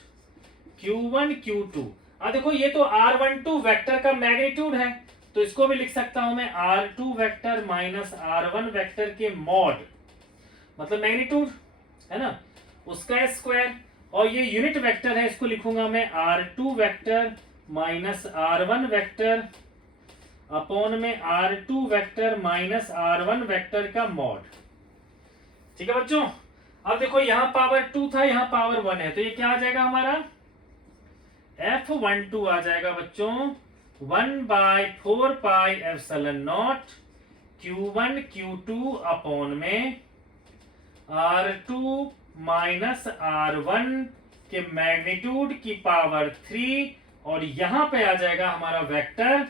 Q1 Q2। अब देखो ये तो R12 वेक्टर का मैग्नीट्यूड है, तो इसको भी लिख सकता हूं मैं R2 vector minus R1 vector के मॉड, मतलब मैग्नीट्यूड है ना, उसका स्क्वायर, और ये यूनिट वेक्टर है, इसको लिखूंगा मैं R2 vector minus R1 vector upon में R2 vector minus R1 vector का मॉड। ठीक है बच्चों, अब देखो यहां पावर 2 था, यहां पावर 1 है, तो ये क्या आ जाएगा हमारा F12 आ जाएगा बच्चों 1/4 pi epsilon naught Q1 Q2 upon में R2 माइनस R1 के मैग्नीट्यूड की पावर 3, और यहां पे आ जाएगा हमारा vector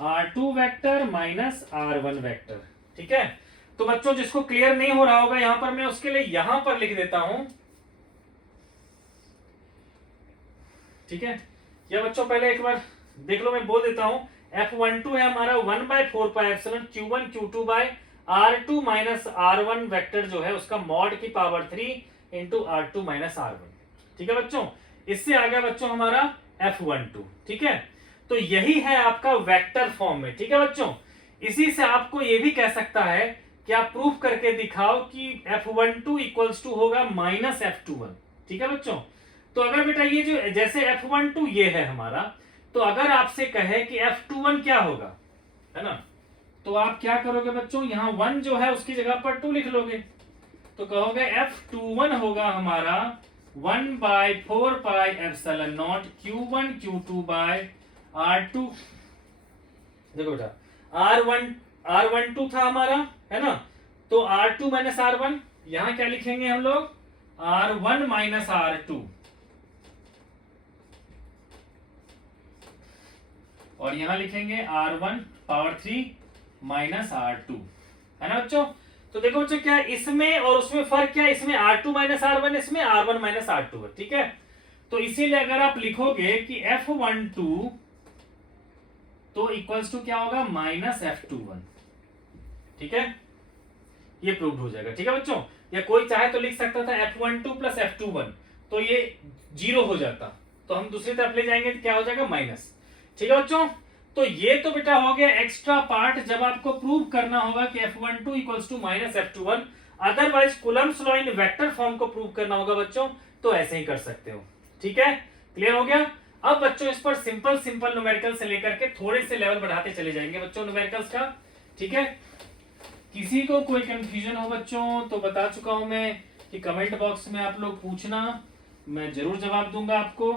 R2 vector minus R1 vector. ठीक है, तो बच्चों जिसको क्लियर नहीं हो रहा होगा यहां पर मैं उसके लिए यहां पर लिख देता हूं। ठीक है, या बच्चों पहले एक बार देख लो, मैं बोल देता हूं F12 है हमारा 1/4 pi epsilon Q1 Q2 by R2 minus R1 vector जो है उसका मॉड की power 3 into R2 minus R1। ठीक है बच्चों, इससे आ गया बच्चों हमारा F12। ठीक है, तो यही है आपका वेक्टर फॉर्म में। ठीक है बच्चों, इसी से आपको ये भी कह सकता है कि आप प्रूफ करके दिखाओ कि F12 इक्वल्स टू होगा माइनस F21। ठीक है बच्चों, तो अगर बेटा ये जो जैसे F12 ये है हमारा, तो अगर आपसे कहे कि F21 क्या होगा, है ना, तो आप क्या करोगे बच्चों, यहां 1 जो है उसकी जगह पर 2 लिख लोगे, तो कहोगे F21 होगा हमारा 1/4 pi epsilon naught Q1 Q2 by R2। देखो बेटा R12 था हमारा, है ना, तो R2 माइनस R1, यहां क्या लिखेंगे हम लोग R1 माइनस R2, और यहां लिखेंगे R1 पावर 3 माइनस R2, है ना बच्चों। तो देखो बच्चों क्या इसमें और उसमें फर्क क्या है, इसमें R2 माइनस R1, इसमें R1 माइनस R2 है। ठीक है, तो इसीलिए अगर आप लिखोगे कि F12 तो इक्वल्स टू क्या होगा माइनस F21। ठीक है, ये प्रूव्ड हो जाएगा। ठीक है बच्चों, या कोई चाहे तो लिख सकता था F12 प्लस F21, तो ये 0 हो जाता, तो हम दूसरी तरफ ले जाएंगे तो क्या हो जाएगा माइनस। ठीक है बच्चों, तो ये तो बेटा हो गया एक्स्ट्रा पार्ट जब आपको प्रूव करना होगा कि F12 equals to minus F21। Otherwise Coulomb's law in vector form को प्रूव करना होगा बच्चों, तो ऐसे ही कर सकते हो। ठीक है, क्लियर हो गया। अब बच्चों इस पर सिंपल सिंपल न्यूमेरिकल से लेकर के थोड़े से लेवल बढ़ाते चले जाएंगे बच्चों न्यूमेरिकल्स का। ठीक है, किसी को कोई कंफ्यूजन हो बच्चों तो बता चुका हूं मैं कि कमेंट बॉक्स में आप लोग पूछना, मैं जरूर जवाब दूंगा आपको।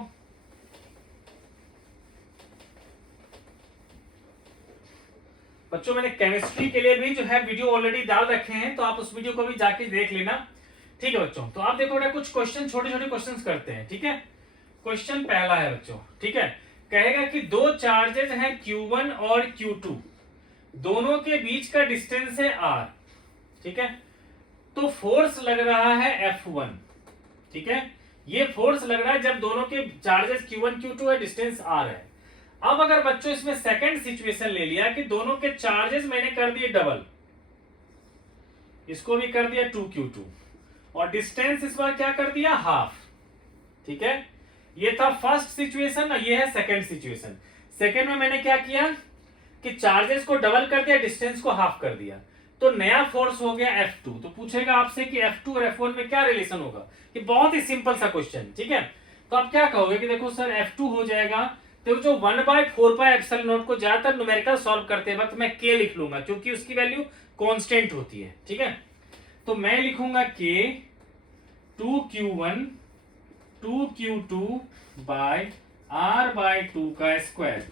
बच्चों मैंने केमिस्ट्री के लिए भी जो है वीडियो ऑलरेडी डाल रखे हैं, तो आप उस वीडियो को भी जाके देख लेना। ठीक है बच्चों, तो आप देखो बेटा कुछ क्वेश्चन छोटे छोटे क्वेश्चंस करते हैं। ठीक है, क्वेश्चन पहला है बच्चों, ठीक है। कहेगा कि दो चार्जेस हैं Q1 और Q2, दोनों के बीच का डिस्टेंस है R, ठीक है। तो फोर्स लग रहा है F1, ठीक है। ये फोर्स लग रहा है जब दोनों के चार्जेस Q1 Q2 है, डिस्टेंस R है। अब अगर बच्चों इसमें सेकंड सिचुएशन ले लिया कि दोनों के चार्जेस मैंने कर दिए डबल, इसको भी कर दिया 2Q2 और डिस्टेंस इस बार क्या कर दिया हाफ, ठीक है। ये था फर्स्ट सिचुएशन और ये है सेकंड सिचुएशन। सेकंड में मैंने क्या किया कि चार्जेस को डबल कर दिया, डिस्टेंस को हाफ कर दिया, तो नया फोर्स हो गया F2। तो पूछेगा आपसे कि F2 और F1 में क्या रिलेशन होगा। ये बहुत ही सिंपल सा क्वेश्चन, ठीक है। तो आप क्या कहोगे कि देखो सर F2 हो जाएगा, तो जो 1/4πε0 को ज्यादातर न्यूमेरिकल सॉल्व करते वक्त मैं K लिख लूंगा क्योंकि उसकी वैल्यू कांस्टेंट होती है, ठीक है। तो मैं लिखूंगा K 2Q1 2Q2 bye R/2 का स्क्वायर।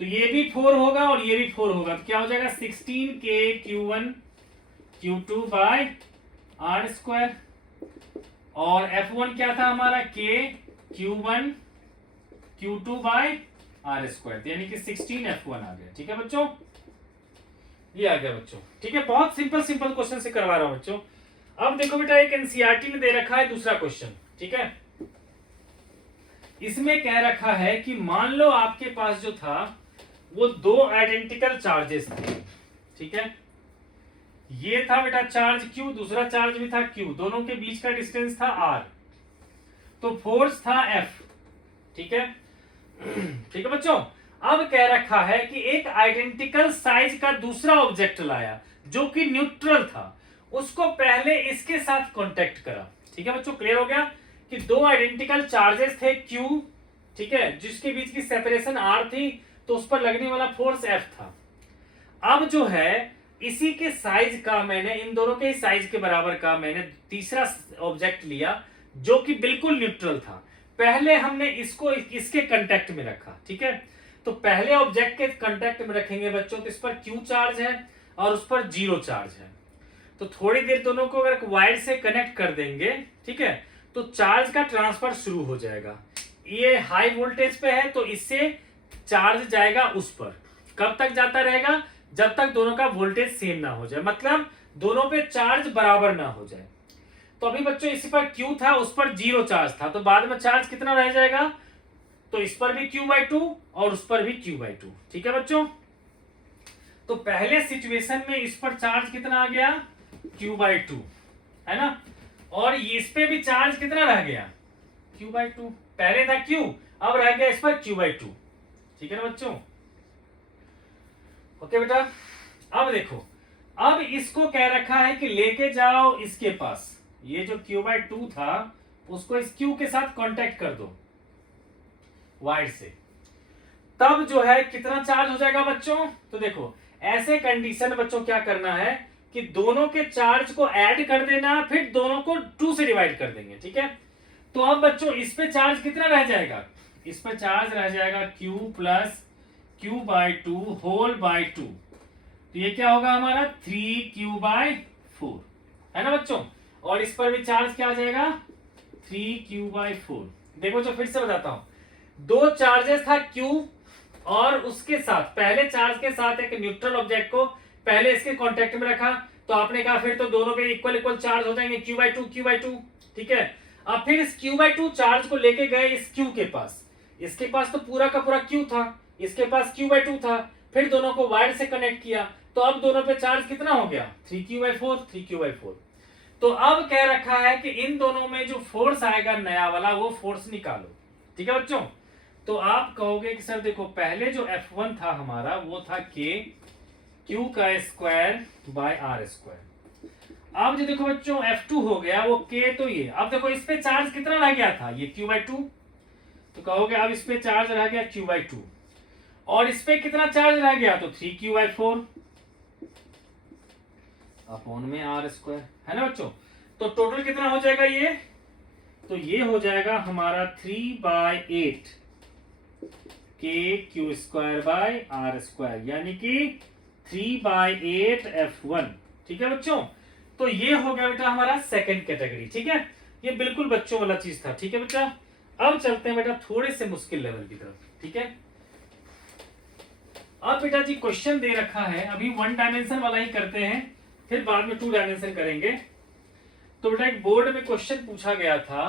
तो ये भी 4 होगा और ये भी 4 होगा, तो क्या हो जाएगा 16K Q1 Q2 by R square. और F1 क्या था हमारा K Q1 Q2 by R square, यानी कि 16F1 आ गया, ठीक है बच्चों। ये आ गया बच्चों, ठीक है। बहुत सिंपल सिंपल क्वेश्चन से करवा रहा हूं बच्चों। अब देखो बेटा, एक एनसीईआरटी में दे रखा है दूसरा क्वेश्चन, ठीक है। इसमें कह रखा है कि मान लो आपके पास जो था वो दो आइडेंटिकल चार्जेस थे, ठीक है। ये था बेटा चार्ज Q, दूसरा चार्ज भी था Q, दोनों के बीच का डिस्टेंस था R, तो फोर्स था F, ठीक है। ठीक है बच्चों। अब कह रखा है कि एक आइडेंटिकल साइज का दूसरा ऑब्जेक्ट लाया जो कि न्यूट्रल था, उसको पहले इसके साथ कांटेक्ट करा, ठीक है बच्चों। क्लियर हो गया कि दो आइडेंटिकल चार्जेस थे Q, ठीक है, जिसके बीच की सेपरेशन R थी, तो उस पर लगने वाला फोर्स F था। अब जो है इसी के साइज का मैंने, इन दोनों के साइज के बराबर का मैंने तीसरा ऑब्जेक्ट लिया जो कि बिल्कुल न्यूट्रल था। पहले हमने इसको इसके कांटेक्ट में रखा, ठीक है। तो पहले ऑब्जेक्ट के कांटेक्ट में रखेंगे बच्चों, तो इस पर Q चार्ज है और उस पर 0 चार्ज है। तो थोड़ी देर दोनों को अगर वायर से कनेक्ट कर देंगे, ठीक है, तो चार्ज का ट्रांसफर शुरू हो जाएगा। ये हाई वोल्टेज पे है तो इससे चार्ज जाएगा उस पर। कब तक जाता रहेगा? जब तक दोनों का वोल्टेज सेम ना हो जाए, मतलब दोनों पे चार्ज बराबर ना हो जाए। तो अभी बच्चों इसी पर Q था, उस पर 0 चार्ज था, तो बाद में चार्ज कितना रह जाएगा? तो इस पर भी Q/2 और उस पर भी Q/2, ठीक है बच्चों। तो पहले सिचुएशन में इस पर चार्ज कितना आ गया? Q/2, है ना। और इस पे भी चार्ज कितना रह गया? Q/2। पहले था Q, अब रह गया इस पर Q/2, ठीक है ना बच्चों। ओके बेटा। अब देखो, अब इसको कह रखा है कि लेके जाओ इसके पास, ये जो Q/2 था उसको इस Q के साथ कांटेक्ट कर दो वायर से, तब जो है कितना चार्ज हो जाएगा बच्चों? तो देखो ऐसे कंडीशन बच्चों क्या करना है कि दोनों के चार्ज को ऐड कर देना, फिर दोनों को 2 से डिवाइड कर देंगे, ठीक है। तो अब बच्चों इस पे चार्ज कितना रह जाएगा? इस पे चार्ज रह जाएगा Q plus Q/2 whole bye 2। तो ये क्या होगा हमारा 3Q/4, है ना बच्चों। और इस पर भी चार्ज क्या आ जाएगा? 3Q/4। देखो जो फिर से बताता हूं, दो चार्जेस था Q और उसके साथ पहले चार्ज के साथ एक न्यूट्रल ऑब्जेक्ट को पहले इसके कांटेक्ट में रखा, तो आपने कहा फिर तो दोनों पे इक्वल इक्वल चार्ज हो जाएंगे, Q/2, ठीक है। अब फिर इस Q/2 चार्ज को लेके गए इस Q के पास, इसके पास तो पूरा का पूरा Q था, इसके पास Q/2 था, फिर दोनों को वायर से कनेक्ट किया, तो अब दोनों पे चार्ज कितना हो गया? 3Q/4। तो अब कह रखा है कि इन दोनों में जो फोर्स आएगा नया वाला, वो फोर्स निकालो, ठीक है बच्चों। तो आप कहोगे कि सर देखो पहले जो F1 था हमारा वो था K Q²/R²। अब जो देखो बच्चों F2 हो गया वो K, तो ये अब देखो इस पे चार्ज कितना रह गया था? ये Q/2। तो कहोगे अब इस पे चार्ज रह गया Q/2 और इस पे कितना चार्ज रह गया? तो 3Q/4 अपॉन में R², है ना बच्चों। तो टोटल कितना हो जाएगा ये? तो ये हो जाएगा हमारा 3/8 K Q²/R², यानी कि 3/8 F1, ठीक है बच्चों। तो ये हो गया बेटा हमारा सेकंड कैटेगरी, ठीक है। ये बिल्कुल बच्चों वाला चीज था, ठीक है बच्चा। अब चलते हैं बेटा थोड़े से मुश्किल लेवल की तरफ, ठीक है। अब बेटा जी क्वेश्चन दे रखा है, अभी 1 डायमेंशन वाला ही करते हैं, फिर बाद में 2 डायमेंशन करेंगे। तो बेटा एक बोर्ड में क्वेश्चन पूछा गया था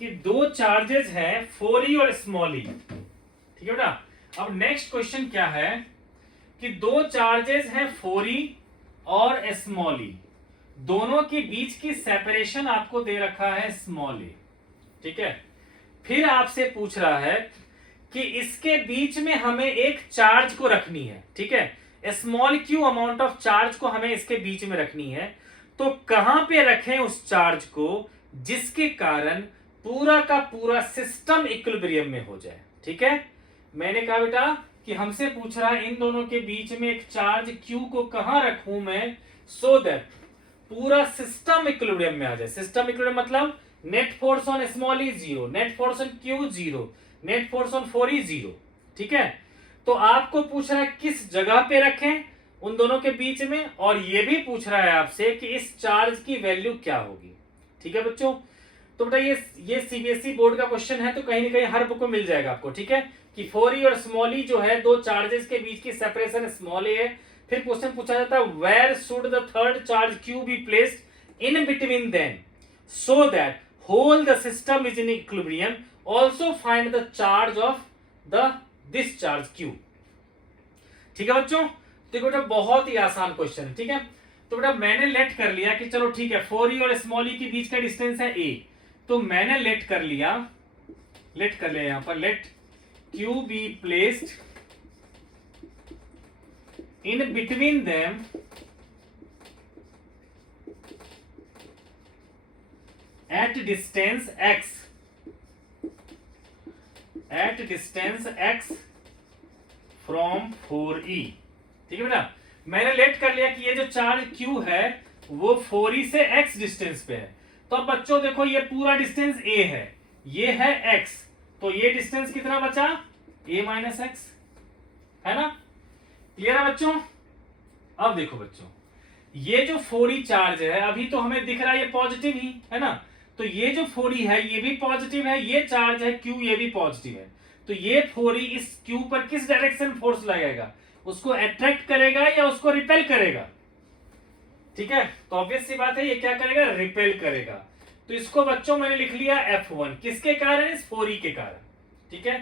कि 2 चार्जेस हैं, 4e और स्मॉल e, ठीक है बेटा। अब नेक्स्ट क्वेश्चन क्या है कि 2 चार्जेस हैं 4e और स्मॉल e, दोनों के बीच की सेपरेशन आपको दे रखा है स्मॉल e, ठीक है। फिर आपसे पूछ रहा है कि इसके बीच में हमें एक चार्ज को रखनी है, ठीक है। Small Q amount of charge को हमें इसके बीच में रखनी है, तो कहां पे रखें उस चार्ज को जिसके कारण पूरा का पूरा सिस्टम इक्विलिब्रियम में हो जाए, ठीक है। मैंने कहा बेटा कि हमसे पूछ रहा है इन दोनों के बीच में एक चार्ज क्यू को कहां रखूं मैं, सो दैट पूरा सिस्टम इक्विलिब्रियम में आ जाए। सिस्टम इक्विलिब्रियम मतलब net force on small E 0, net force on Q 0, net force on 4e 0, ठीक है। तो आपको पूछ रहा है किस जगह पे रखें उन दोनों के बीच में, और ये भी पूछ रहा है आपसे कि इस चार्ज की वैल्यू क्या होगी, ठीक है बच्चों। तो बेटा ये सीबीएसई बोर्ड का क्वेश्चन है, तो कहीं ना कहीं हर बुक में मिल जाएगा आपको, ठीक है, कि 4e और स्मॉल e जो है 2 चार्जेस के बीच की सेपरेशन स्मॉल ए है। फिर क्वेश्चन पूछा जाता है where should the third charge Q be placed in between them so that whole the system is in equilibrium, also find the charge of the this charge Q, ठीक है बच्चों। देखो बेटा बहुत ही आसान क्वेश्चन है, ठीक है। तो बेटा मैंने लेट कर लिया कि चलो ठीक है 4e और स्मॉल e के बीच का डिस्टेंस है a, तो मैंने लेट कर लिया यहां पर let q be placed in between them at distance x from 4e, ठीक है बेटा। मैंने लेट कर लिया कि ये जो चार्ज q है वो 4e से x डिस्टेंस पे है। तो अब बच्चों देखो ये पूरा डिस्टेंस a है, ये है x, तो ये डिस्टेंस कितना बचा a माइनस एक्स, है ना। क्लियर है बच्चों। अब देखो बच्चों ये जो 4e चार्ज है अभी तो हमें दिख रहा है ये पॉजिटिव ही है ना, तो ये जो 4e है ये भी पॉजिटिव है, ये चार्ज है q ये भी पॉजिटिव है, तो ये 4e इस q पर किस डायरेक्शन फोर्स लगाएगा, उसको अट्रैक्ट करेगा या उसको रिपेल करेगा, ठीक है। तो ऑब्वियस सी बात है ये क्या करेगा, रिपेल करेगा। तो इसको बच्चों मैंने लिख लिया F1 किसके कारण, इस 4e के कारण, ठीक है।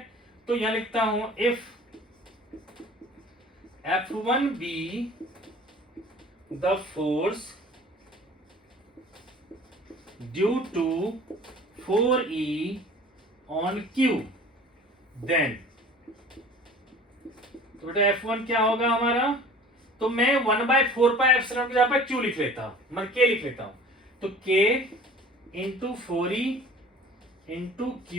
तो यहां लिखता हूं if F1 be the force due to 4e on Q then, तो बेटा F1 क्या होगा हमारा, तो मैं 1/4πε की जगह पर Q लिख लेता हूं, मैं K लिख लेता हूं, तो K into 4e into Q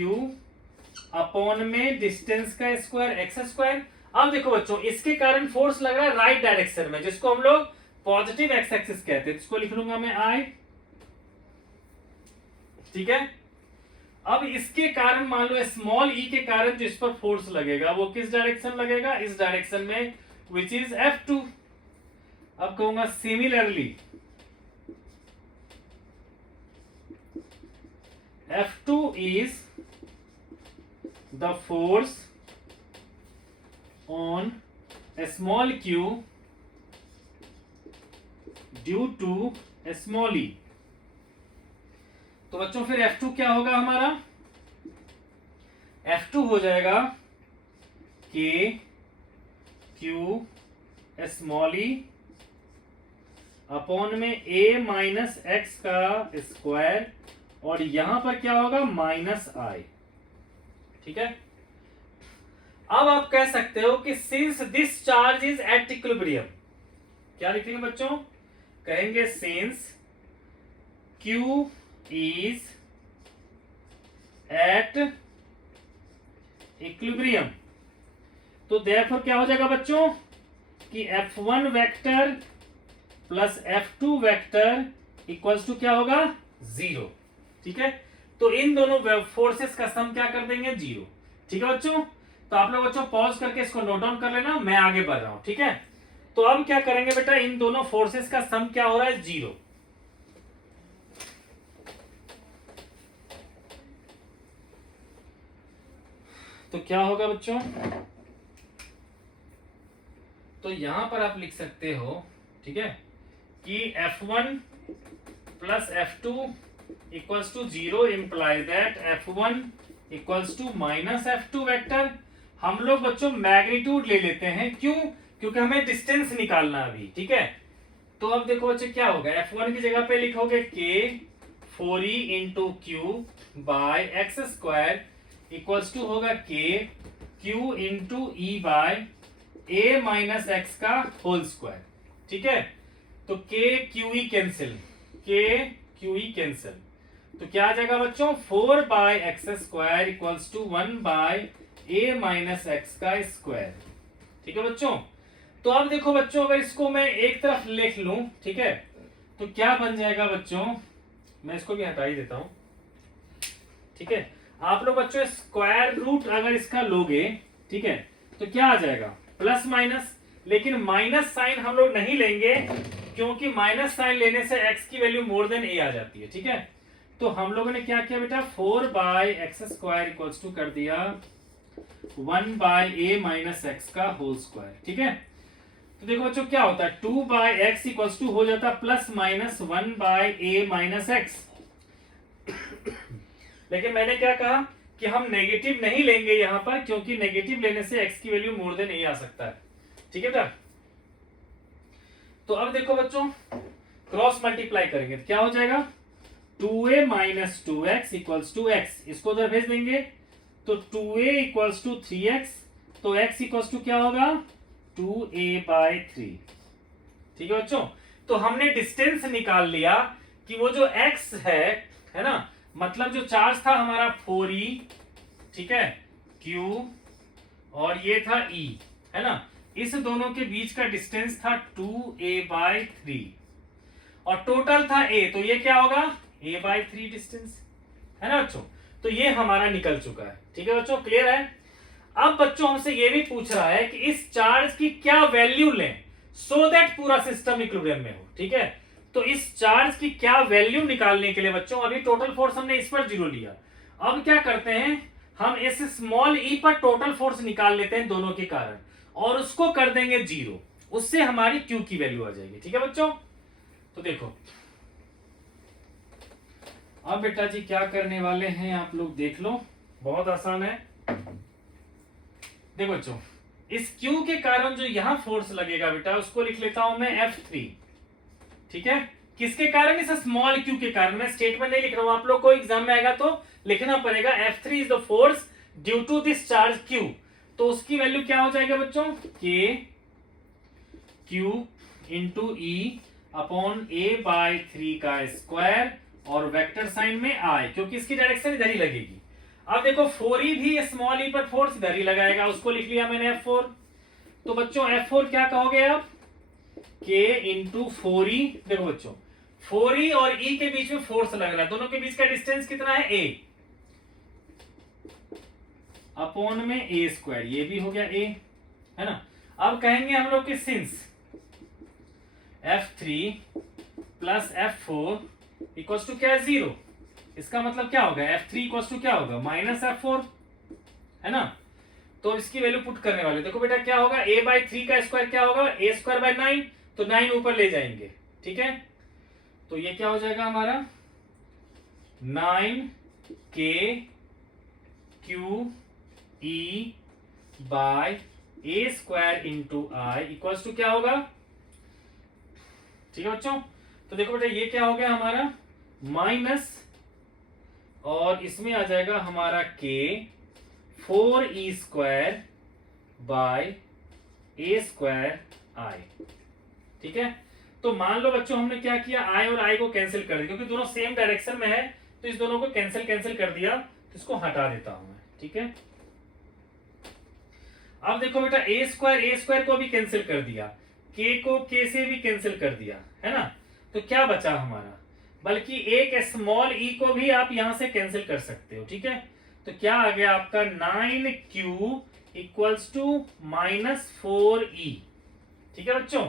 upon में डिस्टेंस का स्क्वायर एक्स स्क्वायर। अब देखो बच्चों इसके कारण फोर्स लग रहा है राइट डायरेक्शन में, जिसको हम लोग पॉजिटिव एक्स एक्सिस कहते हैं, इसको लिख लूंगा मैं I, ठीक है। अब इसके कारण मान लो स्मॉल e के कारण जो इस पर फोर्स लगेगा वो किस डायरेक्शन लगेगा, इस डायरेक्शन में, विच इज F2। अब कहूंगा similarly F2 is the force on small q due to small e। तो बच्चों फिर F2 क्या होगा हमारा, F2 हो जाएगा K Q small e upon में A माइनस एक्स का स्क्वायर, और यहां पर क्या होगा माइनस I, ठीक है। अब आप कह सकते हो कि since this charge is at equilibrium, क्या लिखेंगे बच्चों, कहेंगे since Q is at equilibrium, तो therefore क्या हो जाएगा बच्चों कि F1 vector plus F2 vector equals to क्या होगा 0, ठीक है। तो इन दोनों फोर्सेस का सम क्या कर देंगे 0, ठीक है बच्चों। तो आप लोग बच्चों पॉज करके इसको नोट डाउन कर लेना, मैं आगे बढ़ रहा हूं, ठीक है। तो अब क्या करेंगे बेटा, इन दोनों फोर्सेस का सम क्या हो रहा है 0, तो क्या होगा बच्चों, तो यहां पर आप लिख सकते हो, ठीक है, कि F1 plus F2 equals to 0 implies that F1 equals to minus F2 vector. हम लोग बच्चों मैग्नीट्यूड ले लेते हैं, क्यों, क्योंकि हमें डिस्टेंस निकालना अभी, ठीक है। तो अब देखो बच्चों क्या होगा, F1 की जगह पे लिखोगे K 4E into Q by X square equals to होगा K Q into E by A minus X का होल स्क्वायर, ठीक है। तो K Q E cancel, K Q E cancel, तो क्या आ जाएगा बच्चों, 4 by X square equals to 1 by A minus X का स्क्वायर, ठीक है बच्चों। तो अब देखो बच्चों, अगर इसको मैं एक तरफ लिख लूं, ठीक है, तो क्या बन जाएगा बच्चों, मैं इसको भी हटा ही देता हूं, ठीक है। आप लोग बच्चों स्क्वायर रूट अगर इसका लोगे, ठीक है, तो क्या आ जाएगा, प्लस माइनस, लेकिन माइनस साइन हम लोग नहीं लेंगे, क्योंकि माइनस साइन लेने से x की वैल्यू मोर देन a आ जाती है, ठीक है। तो हम लोगों ने क्या किया बेटा, 4 by X square equals to कर दिया 1 बाय ए माइनस एक्स का होल स्क्वायर, ठीक है। तो देखो बच्चों क्या होता है, 2 बाय एक्स इक्वल्स टू हो जाता है plus minus 1 by A minus x. लेकिन मैंने क्या कहा कि हम नेगेटिव नहीं लेंगे यहां पर, क्योंकि नेगेटिव लेने से x की वैल्यू मोर देन a आ सकता है, ठीक है बेटा। तो अब देखो बच्चों, क्रॉस मल्टीप्लाई करेंगे तो क्या हो जाएगा, 2a minus 2x equals to x, इसको उधर भेज देंगे, तो 2a इक्वल्स टू 3x, तो x इक्वल्स टू क्या होगा, 2a बाय 3, ठीक है बच्चों। तो हमने डिस्टेंस निकाल लिया कि वो जो x है ना, मतलब जो चार्ज था हमारा 4e, ठीक है, q और ये था e, है ना, इस दोनों के बीच का डिस्टेंस था 2a बाय 3 और टोटल था a, तो ये क्या होगा, a बाय 3 डिस्टेंस, है ना बच्चों। तो ये हमारा निकल चुका है, ठीक है बच्चों, क्लियर है। अब बच्चों हमसे ये भी पूछ रहा है कि इस चार्ज की क्या वैल्यू लें सो दैट पूरा सिस्टम इक्विलिब्रियम में हो, ठीक है। तो इस चार्ज की क्या वैल्यू निकालने के लिए बच्चों, अभी टोटल फोर्स हमने इस पर 0 लिया, अब क्या करते हैं, हम इस स्मॉल e पर टोटल फोर्स निकाल लेते हैं दोनों के कारण, और उसको कर देंगे 0, उससे हमारी q की वैल्यू आ जाएगी, ठीक है बच्चों। तो देखो अब बेटा जी क्या करने वाले हैं आप लोग देख लो, बहुत आसान है। देखो बच्चों, इस Q के कारण जो यहां फोर्स लगेगा बेटा, उसको लिख लेता हूं मैं F3, ठीक है। किसके कारण, इस स्मॉल q के कारण, मैं स्टेटमेंट नहीं लिख रहा हूं, आप लोग को एग्जाम में आएगा तो लिखना पड़ेगा, F3 is the force due to this charge q, तो उसकी वैल्यू क्या हो जाएगा बच्चों, k q into e upon a by 3 का स्क्वायर और वेक्टर साइन में i, क्योंकि इसकी डायरेक्शन इधर ही लगेगी। अब देखो 4e भी स्मॉल e पर फोर्स इधर ही लगाएगा, उसको लिख लिया मैंने F4। तो बच्चों F4 क्या कहोगे आप, k इंटू 4e, देखो बच्चों 4e और e के बीच में फोर्स लग रहा है, दोनों के बीच का डिस्टेंस कितना है, a अपॉन में a स्क्वायर, ये भी हो गया a, है ना। अब कहेंगे हम लोग कि since F3 plus F4 equals to क्या है, 0, इसका मतलब क्या होगा, F3 इक्वल्स टू क्या होगा, माइनस F4, है ना। तो इसकी वैल्यू पुट करने वाले, देखो बेटा क्या होगा, a बाय 3 का स्क्वायर क्या होगा, a स्क्वायर बाय 9, तो 9 ऊपर ले जाएंगे, ठीक है। तो ये क्या हो जाएगा हमारा, 9k q e by a square into I equals to क्या होगा, ठीक है बच्चों। तो देखो बेटा ये क्या हो गया हमारा, माइनस, और इसमें आ जाएगा हमारा k 4e square by a square i, ठीक है। तो मान लो बच्चों हमने क्या किया, i और i को कैंसिल कर दिया, क्योंकि दोनों सेम डायरेक्शन में है, तो इस दोनों को कैंसिल कर दिया, तो इसको हटा देता हूं मैं, ठीक है। अब देखो बेटा a स्क्वायर को भी कैंसिल कर दिया, k को k से भी कैंसिल कर दिया, है ना। तो क्या बचा हमारा, बल्कि एक स्मॉल e को भी आप यहां से कैंसिल कर सकते हो, ठीक है। तो क्या आ गया आपका 9q equals to minus 4e, ठीक है बच्चों।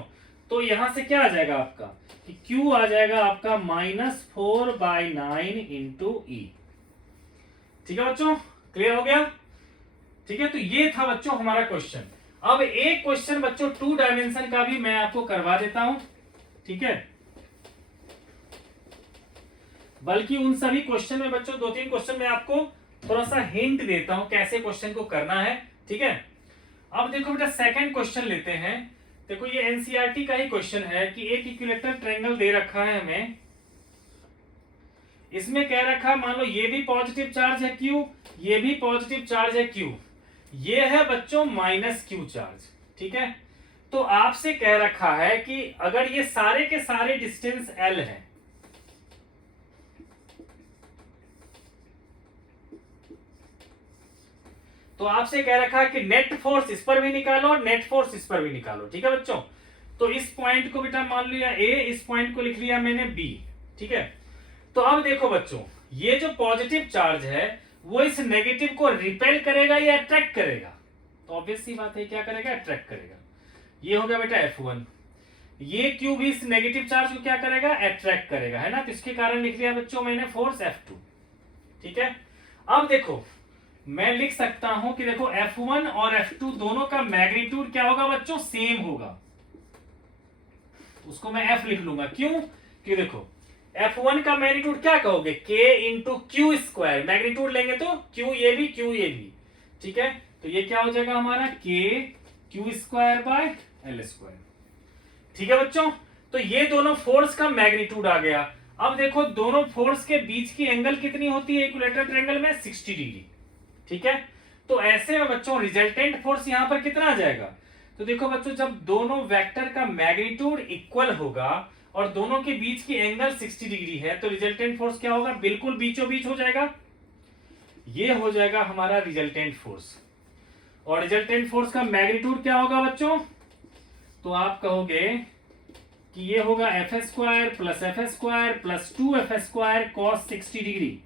तो यहां से क्या आ जाएगा आपका, कि q आ जाएगा आपका -4 बाय 9 इंटू ई, ठीक है बच्चों, क्लियर हो गया, ठीक है, तो ये था बच्चों हमारा क्वेश्चन। अब एक क्वेश्चन बच्चों 2 डायमेंशन का भी मैं आपको करवा देता हूं, ठीक है। बल्कि उन सभी क्वेश्चन में बच्चों 2-3 क्वेश्चन में आपको थोड़ा सा हिंट देता हूं कैसे क्वेश्चन को करना है, ठीक है। अब देखो बेटा सेकंड क्वेश्चन लेते हैं। देखो ये एनसीईआरटी का ही क्वेश्चन है कि एक इक्विलेटरल ट्रायंगल दे रखा है हमें, इसमें कह रखा है मान लो ये भी पॉजिटिव चार्ज है Q, ये भी पॉजिटिव चार्ज है Q, ये है बच्चों माइनस Q चार्ज, ठीक है। तो आपसे कह रखा है कि अगर ये सारे के सारे डिस्टेंस L है, तो आपसे कह रखा है कि नेट फोर्स इस पर भी निकालो और नेट फोर्स इस पर भी निकालो, ठीक है बच्चों। तो इस पॉइंट को बेटा मान लिया A, इस पॉइंट को लिख लिया मैंने B, ठीक है। तो अब देखो बच्चों, ये जो पॉजिटिव चार्ज है वो इस नेगेटिव को रिपेल करेगा या अट्रैक्ट करेगा? तो ऑब्वियस सी बात है, क्या करेगा? अट्रैक्ट करेगा। ये हो गया बेटा F1। ये Q भी इस नेगेटिव चार्ज को क्या करेगा? अट्रैक्ट करेगा, है ना। तो इसके कारण लिख लिया बच्चों मैंने फोर्स F2, ठीक है। अब देखो मैं लिख सकता हूं कि देखो F1 और F2 दोनों का मैग्नीट्यूड क्या होगा बच्चों? सेम होगा। उसको मैं F लिख लूंगा, क्यों? कि देखो F1 का मैग्नीट्यूड क्या कहोगे? K into Q square, magnitude लेंगे तो Q ये भी, ठीक है। तो ये क्या हो जाएगा हमारा? K Q square by L square, ठीक है बच्चों। तो ये दोनों फोर्स का मैग्नीट्यूड आ गया। अब देखो दोनों फोर्स के बीच की एंगल कितनी होती है इक्विलेटरल ट्रायंगल में? 60 डिग्री, ठीक है। तो ऐसे में बच्चों रिजल्टेंट फोर्स यहां पर कितना आ जाएगा? तो देखो बच्चों जब दोनों वेक्टर का मैग्नीट्यूड इक्वल होगा और दोनों के बीच की एंगल 60 डिग्री है, तो रिजल्टेंट फोर्स क्या होगा? बिल्कुल बीचों बीच हो जाएगा। ये हो जाएगा हमारा रिजल्टेंट फोर्स। और रिजल्टेंट फोर्स का मैग्नीट्यूड क्या होगा बच्चों? तो आप कहोगे कि ये होगा F square plus 2f² cos 60 degree,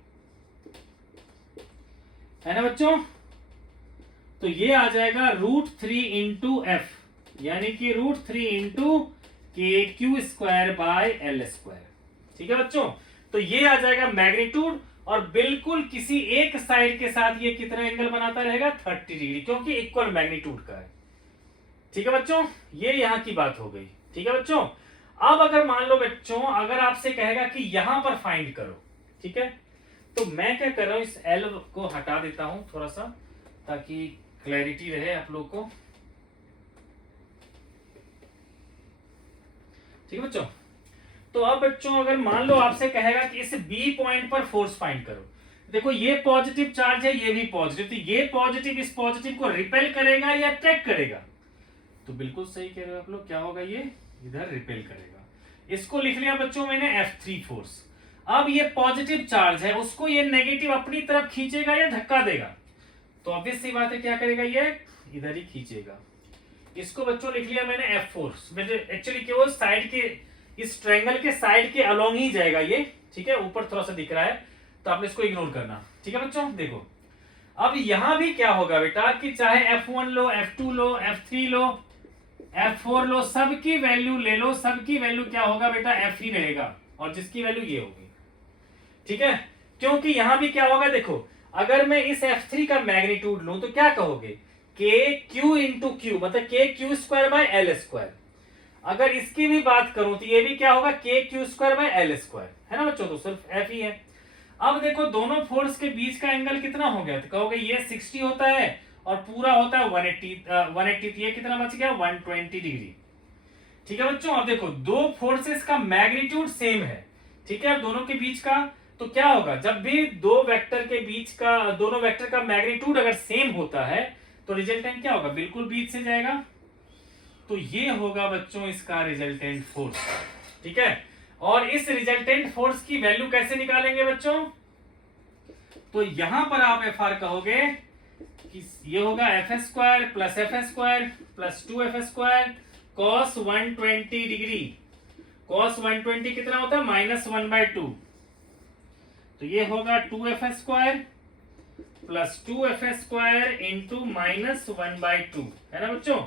है ना बच्चों। तो ये आ जाएगा √3 इंटू एफ, यानी कि √3 इंटू के Q square by L square, ठीक है बच्चों। तो ये आ जाएगा मैग्नीट्यूड और बिल्कुल किसी एक साइड के साथ ये कितना एंगल बनाता रहेगा? 30 डिग्री, क्योंकि इक्वल मैग्नीट्यूड का है, ठीक है बच्चों। ये यहां की बात हो गई, ठीक है बच्चों। अब अगर मान लो बच्चों अगर आपसे कहेगा कि यहां पर फाइंड करो, ठीक है, तो मैं क्या कर रहा हूं, इस L को हटा देता हूं थोड़ा सा ताकि क्लैरिटी रहे आप लोग को, ठीक है बच्चों। तो अब बच्चों अगर मान लो आपसे कहेगा कि इस B पॉइंट पर फोर्स फाइंड करो, देखो ये पॉजिटिव चार्ज है, ये भी पॉजिटिव, तो ये पॉजिटिव इस पॉजिटिव को रिपेल करेगा या अट्रैक्ट करेगा? तो बिल्कुल सही कह रहे हो आप लोग, क्या होगा? ये इधर रिपेल करेगा। इसको लिख लिया बच्चों मैंने F3 फोर्स। अब ये पॉजिटिव चार्ज है, उसको ये नेगेटिव अपनी तरफ खींचेगा या धक्का देगा? तो ऑब्वियस सी बात है, क्या करेगा? ये इधर ही खींचेगा। इसको बच्चों लिख लिया मैंने F फोर्स। एक्चुअली केवल साइड के, इस ट्रायंगल के साइड के अलोंग ही जाएगा ये, ठीक है। ऊपर थोड़ा सा दिख रहा है तो आपने इसको इग्नोर करना, ठीक है बच्चों। देखो अब यहां भी क्या होगा बेटा कि चाहे F1 लो, F2 लो, F3 लो, F4 लो, सबकी वैल्यू ले लो, सबकी वैल्यू क्या होगा बेटा? F ही रहेगा, और जिसकी वैल्यू ये होगी, ठीक है। क्योंकि यहां भी क्या होगा? देखो अगर मैं इस F3 का मैग्नीट्यूड लूं तो क्या कहोगे? K Q इंटू क्यू, मतलब K Q square by L square. अगर इसकी भी बात करूं तो ये भी क्या होगा? K Q square by L square, है ना बच्चों। तो सिर्फ F ही है। अब देखो दोनों फोर्स के बीच का एंगल कितना हो गया? तो कहोगे ये 60 होता है और पूरा होता है 180, तो ये कितना बच गया? 120 डिग्री, ठीक है बच्चों। अब देखो दो फोर्सेस का मैग्नीट्यूड सेम है, ठीक है, दोनों के बीच का। तो क्या होगा? जब भी दो वेक्टर के बीच का, दोनों वेक्टर का मैग्नीट्यूड अगर सेम होता है तो रिजल्टेंट क्या होगा? बिल्कुल बीच से जाएगा। तो ये होगा बच्चों इसका रिजल्टेंट फोर्स, ठीक है। और इस रिजल्टेंट फोर्स की वैल्यू कैसे निकालेंगे बच्चों? तो यहां पर आप FR कहोगे कि ये होगा F² plus 2f² cos 120 degree. cos 120 कितना होता है? -1/2। तो ये होगा 2f² प्लस 2f² इंटू -1/2, है ना बच्चों।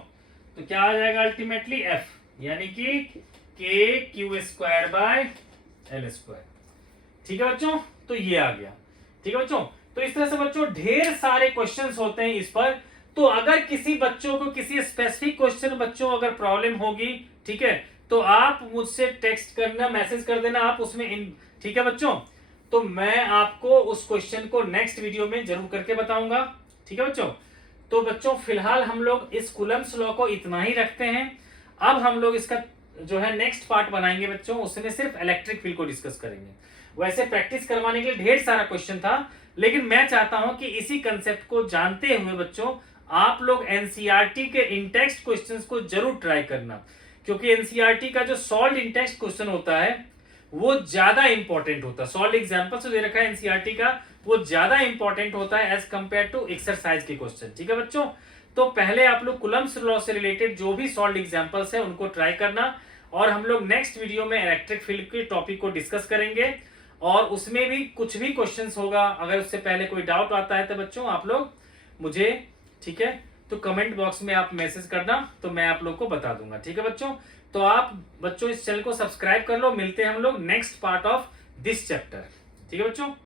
तो क्या आ जाएगा अल्टीमेटली? F, यानी कि K Q square by L square, ठीक है बच्चों। तो ये आ गया, ठीक है बच्चों। तो इस तरह से बच्चों ढेर सारे क्वेश्चंस होते हैं इस पर। तो अगर किसी बच्चों को किसी स्पेसिफिक क्वेश्चन बच्चों अगर प्रॉब्लम होगी, ठीक है, तो आप मुझसे टेक्स्ट करना, मैसेज कर देना आप उसमें ठीक है बच्चों। तो मैं आपको उस क्वेश्चन को नेक्स्ट वीडियो में जरूर करके बताऊंगा, ठीक है बच्चों। तो बच्चों फिलहाल हम लोग इस कूलम्स लॉ को इतना ही रखते हैं। अब हम लोग इसका जो है नेक्स्ट पार्ट बनाएंगे बच्चों, उसमें सिर्फ इलेक्ट्रिक फील्ड को डिस्कस करेंगे। वैसे प्रैक्टिस करवाने के लिए ढेर सारा क्वेश्चन था, लेकिन मैं चाहता हूं कि इसी कंसेप्ट को जानते हुए बच्चों आप लोग एनसीईआरटी के इंटेक्स्ट क्वेश्चंस को जरूर ट्राई करना, क्योंकि एनसीईआरटी का जो सॉल्व इंटेक्स्ट क्वेश्चन होता है वो ज्यादा इंपॉर्टेंट होता है। सॉल्व एग्जांपल से दे रखा है एनसीईआरटी का, वो ज्यादा इंपॉर्टेंट होता है एज कंपेयर टू एक्सरसाइज के क्वेश्चन, ठीक है बच्चों। तो पहले आप लोग कूलम्स लॉ से रिलेटेड जो भी सॉल्व एग्जांपल्स है उनको ट्राई करना, और हम लोग नेक्स्ट वीडियो में इलेक्ट्रिक फील्ड के टॉपिक को डिस्कस करेंगे, और उसमें भी कुछ भी क्वेश्चंस होगा। अगर उससे पहले कोई डाउट आता है तो बच्चों आप लोग मुझे, ठीक है, तो कमेंट बॉक्स में आप मैसेज करना, तो मैं आप लोग को बता दूंगा, ठीक है बच्चों। तो आप बच्चों इस चैनल को सब्सक्राइब कर लो। मिलते हैं हम लोग next part of this chapter, ठीक है बच्चों।